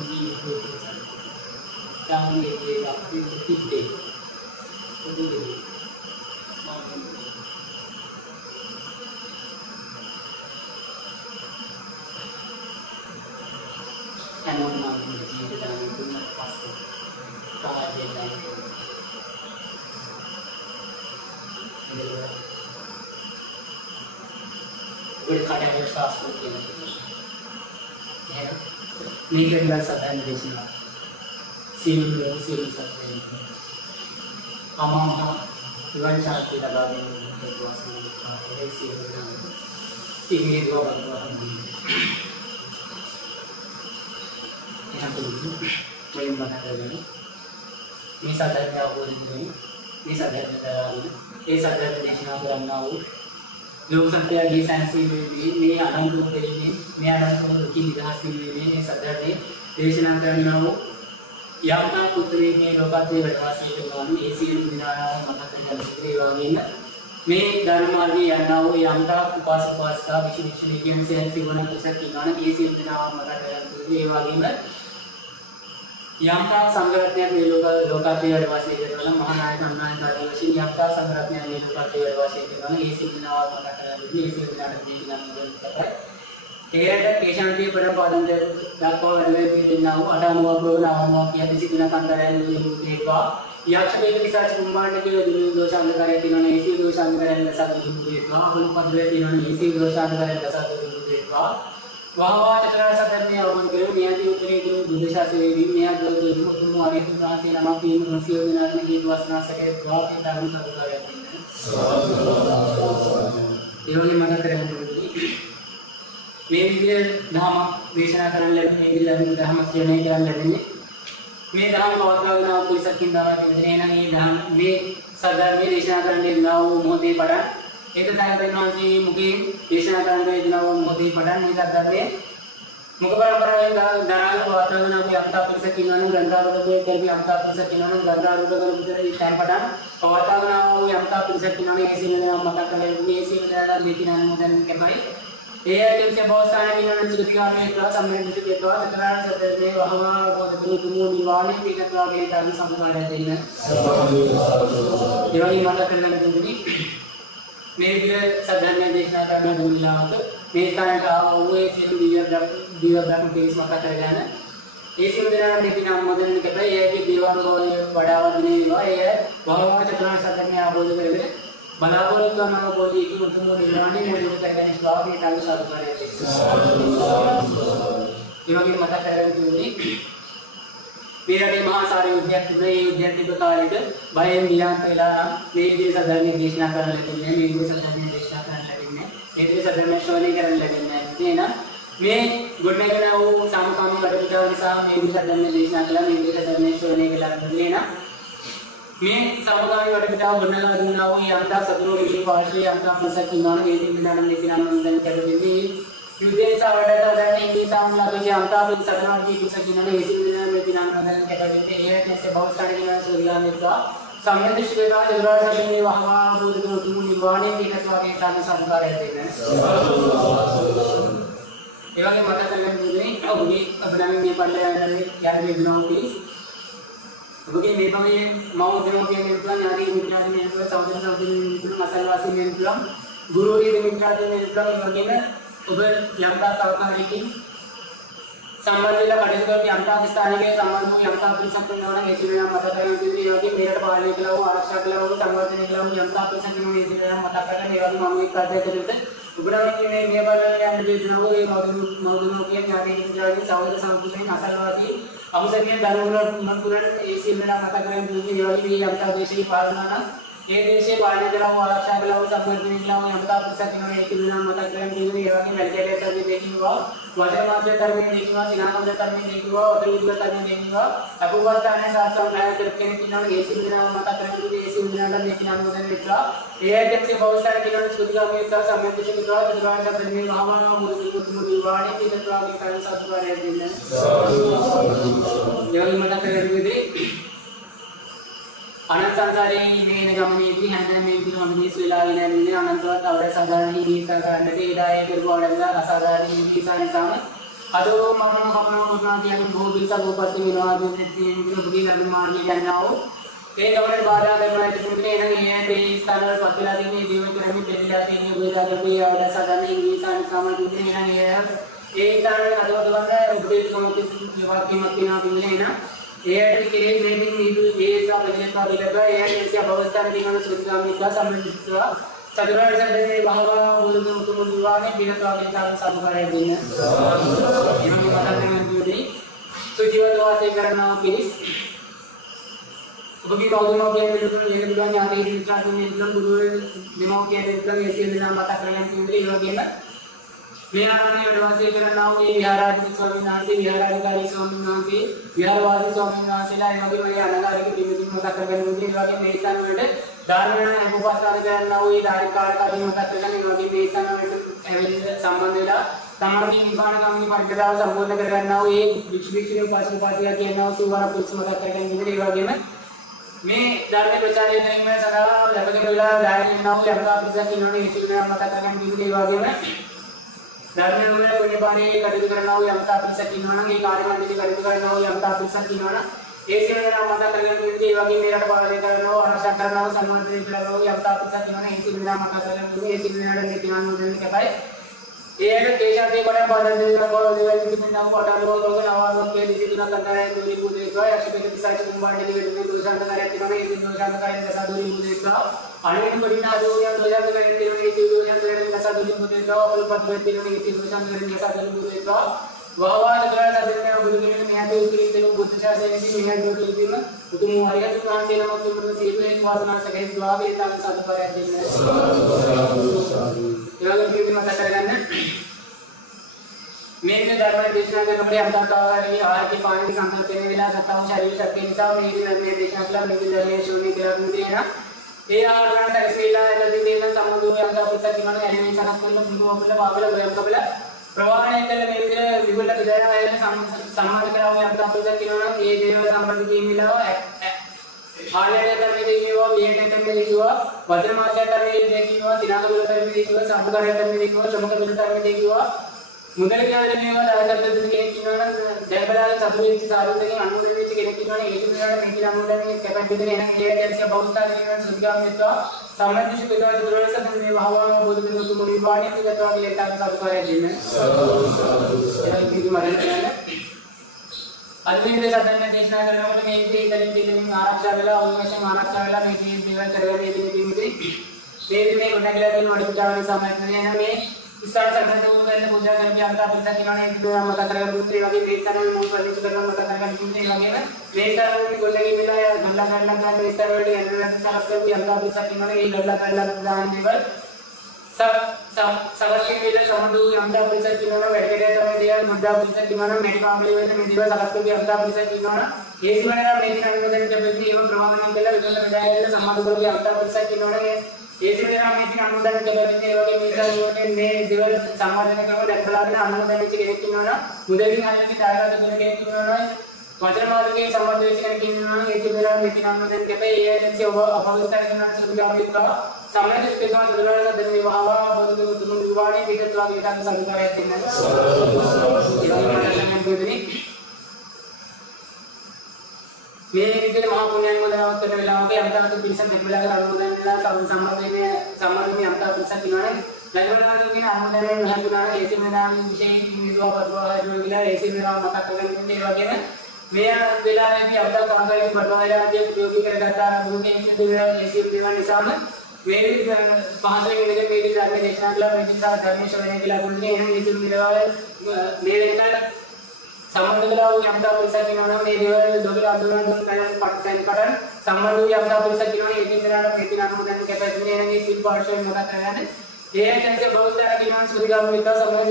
yang ini tapi tidak Anon mampu jadi dan itu pasti kajian berkata bersas mungkin, ya, ini kan sahaja Indonesia, sil sahaja, amam tuan sahaja tidak lagi berkuasa, sil ini dua orang yang kedua, bagaimana caranya? Ini sahaja aku ini sahaja dalam, ini sahaja Indonesia dalam nau. लोग संख्या की साइंसी में आनंद को देने में आनंद को की निराश में सदर ने देशना करना हो यहाँ का पुत्री में लोकाते वडवासी के मान ऐसी विनाना मत करने वाले न में धर्म आदि याना हो यहाँ का उपास का विशेष के अंश ऐसी बना कुछ की मान ऐसी विनाना मत करने वाले न यहाँ का संग्रहण्य में लोकाते वडवासी के मान महानायक अन्नान कार्यवशी यहाँ का संग्रहण्य में लोकाते वडवासी के मान ऐसी विनाना मत ini sebenarnya dengan berkata, kira-kira kesannya pada pada dapat lebih dinau ada nama yang digunakan dalam mereka. Yang sebagai kisah cumban itu dulu dosa negara Tino isi dosa negara dasar dulu mereka, belum pada Tino isi dosa negara dasar dulu mereka. Bahwa cakra sadarnya orang kira niat itu dulu dosa sendiri niat dulu semua itu nanti nama film masih benar lagi dua setengah sekali dua kita harus satu kali. इन्होंने मना करें मैं भी धाम वेचना करने लगे मैं भी धाम से नहीं करने लगे मैं धाम बहुत लोग ना कोई सकिन दावा के लिए ना ये धाम मैं सरदार में वेचना करने ना वो मोदी पड़ा एक तो टाइम पे ना जी मुझे वेचना करने ना वो मोदी पड़ा नहीं सरदार में मुझे परंपरा में दाराल बहुत लोग ना कोई अमता पुलिस सकिन ना गंगा रोड पे कर भी अमता पुलिस सकिन ना गंगा रोड पे कर भी टाइम पड़ा और तब ना वो अमता पुलिस सकिन ना ऐसे में मका कर ले ऐसे में लेकिन ना मदन के भाई ये टीम से बहुत सारे इन्होंने चिकित्सा में क्लास हमने जिसे के द्वारा चक्रार से में वहां बहुत तुम निवारण की के द्वारा के कार्य संभाल रहे थे ये वाली माता करने लगी मेरे भी सदन में देखना करना मिला तो मेरे कारण का वो ऐसे दिया ब्रह्म के इस मका कर गया ना ऐसे में ना लेकिन हम मदन के भाई है कि दीवार को बढ़ावा देने हुआ है वहां चक्रार सदन में आप बोल रहे थे बलापुर का नाम बोली कि तुम निर्माणी मौजूद करके स्वागत ये तालु साधु कर रहे थे इन्होंने मत कर रहे थे मेरा भी महासारे विद्यार्थी तो कालिक भाई मिलान पहला मेरे भी सदर में देशना करने लगे हैं मेरे भी सदर में देशना करने लगे हैं मेरे भी सदर में शोने करने लगे हैं ना मैं गुड़ने के ना वो सामू सामू करके जाओ निशा मेरे भी सदर में देशना करा मेरे भी सदर में शोने के लगे ना मैं सामुदायिक वर्गीकरण बनने लगा ना वो यहाँ तक सत्रह डिग्री पार्टी यहाँ तक मसा किनार के दिन में नाम लेकिन नाम मंडल कर देंगे युद्ध सावड़ा सावड़ा नहीं सामने लगे यहाँ तक इन सत्रह डिग्री मसा किनार ऐसे में नाम लेकिन नाम मंडल कर देंगे ये जैसे बहुत सारे किनार सुविधा मिलता सामने दृष्टि के बाद जरूरत है कि वहाँ दूर दूर तुम निवारने के लिए स्वागत साथ संकार रहते हैं ये वाले मत करने के लिए अब ये अपना में पढ़ ले यार भी बनाओ प्लीज Bagi memang ये mau दिनों के में प्लान यानी मित्रान में प्लान साउथ में प्लान मसालवासी में प्लान गुरु ये मित्रान में प्लान बगे में उधर यहाँ का काम है कि संबंधित कटुकर यंता स्थानिक संबंध यंता परिसंपन्न हेतुना मतकरण योगी मेरठ पालिकला आरक्षकला संवर्धनला यंता परिसंपन्न हेतुना मतकरण योगी मामले करते करते उग्रवादी ने नेपाल यानी जो ये मौजूद के जाति जाति सौर संस्कृति असलवासी अवसर धर्म मनपुरन एसी मेरा मतकरण योगी यंता देशी पालना ये देशे पालनकला आरक्षकला संवर्धनला यंता परिसंपन्न हेतुना मतकरण योगी मेलकेटर देखिवा वजनमात्र term देखिवा सिनामंत्र term देखिवा उद्योग term देखिवा अपुवास्ताने साथ संख्या करके किन्हों एसी बिना माता करने के एसी बिना डर देखना मुझे निकला ये जैसे बहुत सारे किन्हों सुधिका में इतना समय किसी की तरह दुकान का बदलने भावना मुझे वाणी की तरह के कारण साथ वाले दिन योगी माता करने के अनंत संसारी में गमनी भी है में भी हम इस विलायी ने मिले अनंत तवड़े साधारण ही साधारण के इदाए के बोर्डला असाधारण ही सारे सामने अदो ममनो अपना अपना दिया कि बहुत दिल से ऊपर से मिला जो तीन बुरी लग मार ली जाना हो एक कमरे बारह करना चुनने नहीं है ते स्थान पर पतिला दिन में जीवन के रमी पहले जाते हैं वो जाकर भी और साधारण ही सारे सामान चुनने नहीं है एक स्थान अदो अदो में उपदेश को युवा की मत ना मिले ना ये किरेट नेमिंग नीडू ये का बदले का बिलगा ये जैसे अवस्था में दिनों सुधार का संबंधित चतुरार्थ संदर्भ में भावा बोलने को विवाह बिना तो आगे काम सब करे दिन ये हम बता दें कि तो जीवन वासे करना प्लीज बगी बाउमा के बिल्कुल ये बिल्कुल यहाँ के विचार में एकदम गुरु दिमाग के एकदम ऐसे बिना बता करें कि ये लोग ना बिहारानी अडवासी करना हो ये बिहारानी स्वामी नासी बिहाराधिकारी स्वामी नासी बिहारवासी स्वामी नासी ना योगी में अनगारी की टीम में मत करने मुझे योगी में स्थान में धारण है उपासना करना हो ये धारण कार का भी मत करने योगी में स्थान में संबंधिला समाधि निवारण का भी पढ़ना संपूर्ण करना हो ये विश्व उपासना के ना सुवार पुरुष मत करने मुझे योगी में मैं धारण प्रचार नहीं मैं सदा लगभग बेला धारण ना हो यंता प्रचार इन्होंने इसी में मत करने मुझे योगी में धर्म में कोई बारे कटित करना हो यंता परिषद किन्होंने ये कार्यक्रम में कटित करना हो यंता परिषद किन्होंने ऐसे मेरा माता करने के लिए योगी मेरा पालन करना हो आशा करना हो सम्मान करना हो यंता परिषद किन्होंने ऐसे मेरा माता करने के लिए ऐसे मेरा डंडे किन्होंने मुझे क्या पाए ये एक देशा के बड़े बादल देना बहुत देवल की बिना वो अटाल लोग नवाज़ के लिए जितना करता है दूरी बुद्धि का ऐसे के किसी से कुंभार ने भी दूसरा करे किन्होंने ऐसे दूसरा करे जैसा दूरी बुद्धि का अनेक बड़ी ना जो या दूसरा करे किन्होंने ऐसे दूसरा करे जैसा दूरी बुद्धि का और पद में किन्होंने ऐसे दूसरा करे जैसा दूरी बुद्धि का वह दूसरा दिन में बुद्धि में यहाँ पे उतरी से बुद्ध शास्त्र ऐसी यहाँ जो चलती है तो तुम हमारे यहाँ जो से ना तुम मतलब सीधे एक वासना से कहीं दुआ भी ताकि साथ करे दिन में ये वाला भी मत करेगा ना मेरे धर्म देशना के नंबर अंतर का ये आहार के पानी की संस्कृति में मिला सकता हूँ शरीर शक्ति निशा मेरी धर्म देशना के मेरी धर्म शोनी के रंग में है ना ये आहार का तस्वीर है लगी देना समुद्र में अंदर पुस्तक की माने एनिमेशन असल में बिल्कुल मतलब आगे लग कबला प्रवाह ने कल मेरे विपुल विजय है सम्मान करा हुआ अंदर पुस्तक की माने ये देव संबंध की मिला आले नेतर में देखी हुआ ये नेतर में देखी हुआ वज्रमात्या नेतर में देखी हुआ दिनांक नेतर में देखी हुआ सामगार नेतर में देखी हुआ चमक नेतर में देखी हुआ मुद्दे क्या करने वाला है करते थे कि किन्होंने डेवलपर सब लोग सारे थे कि अनुमोदन में कि किन्होंने एक मिनट में कि अनुमोदन में कैपेसिटी देने ये जैसे बहुत सारे इवेंट सुविधा में तो सामान्य से कोई तो जरूरत से नहीं भावा में बोल के तो मुझे बाणी से तो ये काम सब करे दिन में ये मदद करना अद्वितीय के साधन में देखना करना मतलब मैं एक ही तरीके से महाराष्ट्र वाला और मैं से महाराष्ट्र वाला मैं भी देवर चढ़ गए थे में होने के लिए नोटिस जाने समय में ना मैं इस तरह से करते हुए मैंने पूछा कर कि आपका पैसा किन्होंने एक दो मत करेगा दूसरे वाली मेरे तरह में मूल करने से करना मत करेगा दूसरे वाले में मेरे तरह में बोलने की मिला या गंदा करना था मेरे तरह वाली एनवायरनमेंट से करते हुए आपका पैसा किन्होंने ये गंदा करना उदाहरण देकर सब के लिए समझो आपका पैसा किन्होंने बैठ के तो मैं दिया मुद्दा पैसा किन्होंने मेरे काम में मैं दिया सब के आपका पैसा किन्होंने ये मेरा मेरी अनुमोदन जब भी एवं प्रभाव नहीं केला विभिन्न विधायक समाज को आपका पैसा किन्होंने ऐसे मेरा मीटिंग अनुमोदन के बारे में ये मीसा ने मैं देवल समाज में का लेखला में अनुमोदन के लिए किन्होंने मुझे भी आने की तारीख तो करके किन्होंने वज्रमाल के समाज में किन्होंने ऐसे मेरा मीटिंग अनुमोदन के पे ये जैसे अवस्था के नाम से भी का समाज के साथ जुड़ना दिन विवाह बंधु तुम विवाह भी तो आगे का संस्कार है मेरे के महापुण्य अनुमोदन करने वाला के अंतर तो तीसरा दिखला कर अनुमोदन मिला सब समाज में अंतर पुरुष किन्होंने ලැබුණාගෙන අනුදැනෙන ලැබුණා ඒසි මෙනාම විශේෂ නිදුව පටවලා ඉරුවිලා ඒසි මෙනාම මතක් කරගෙන මේ වගේම මේ වෙලාවේදී අවදා කාර්යයේ පටවලාදී ප්‍රයෝගික කරගත්තා දුන්නේ ඒසි දේවල් නිසාම මේ පහසෙන් ඉඳගෙන මේ ධර්ම දේශනා කළා මේ නිසා ධර්ම ශ්‍රවණය කියලා දුන්නේ එහෙනම් ඒසි මෙනාම මේ වෙනකන් සම්බන්ධ වෙලා වූ යම්තා පරිසර කියනවා මේ දේවල් දොඩ අඳුරන පටන් කරන් සම්බන්ධ වූ යම්තා පරිසර කියනවා ඒකෙන් දෙනාට මේ දින අනුමෝදන් කැපෙන්නේ එහෙනම් මේ සිල් පාර්ශ්වයෙන් මොකක්ද කරන්නේ ये कैसे बहुत सारा दिमाग सुधिगाम विता समझ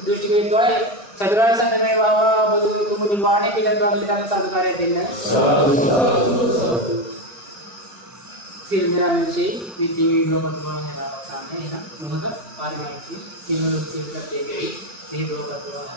दृष्टि के द्वारा चतुरार्य संघ में वह बहुत तुम दिलवाने के लिए द्वारा लेकर संस्कार देना सिर में आंची विधि में भगवान है राम सामने है ना उनका पार्वती सिंह लोग सिंह का के गई ये दो भगवान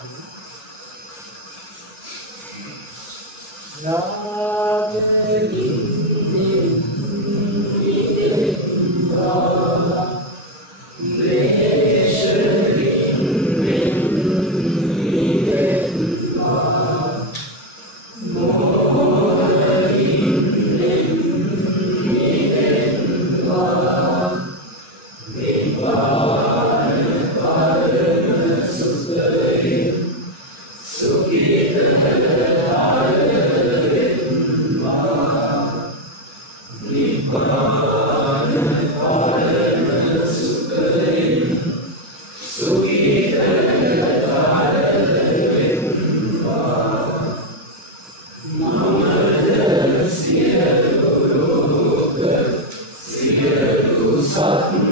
Satu,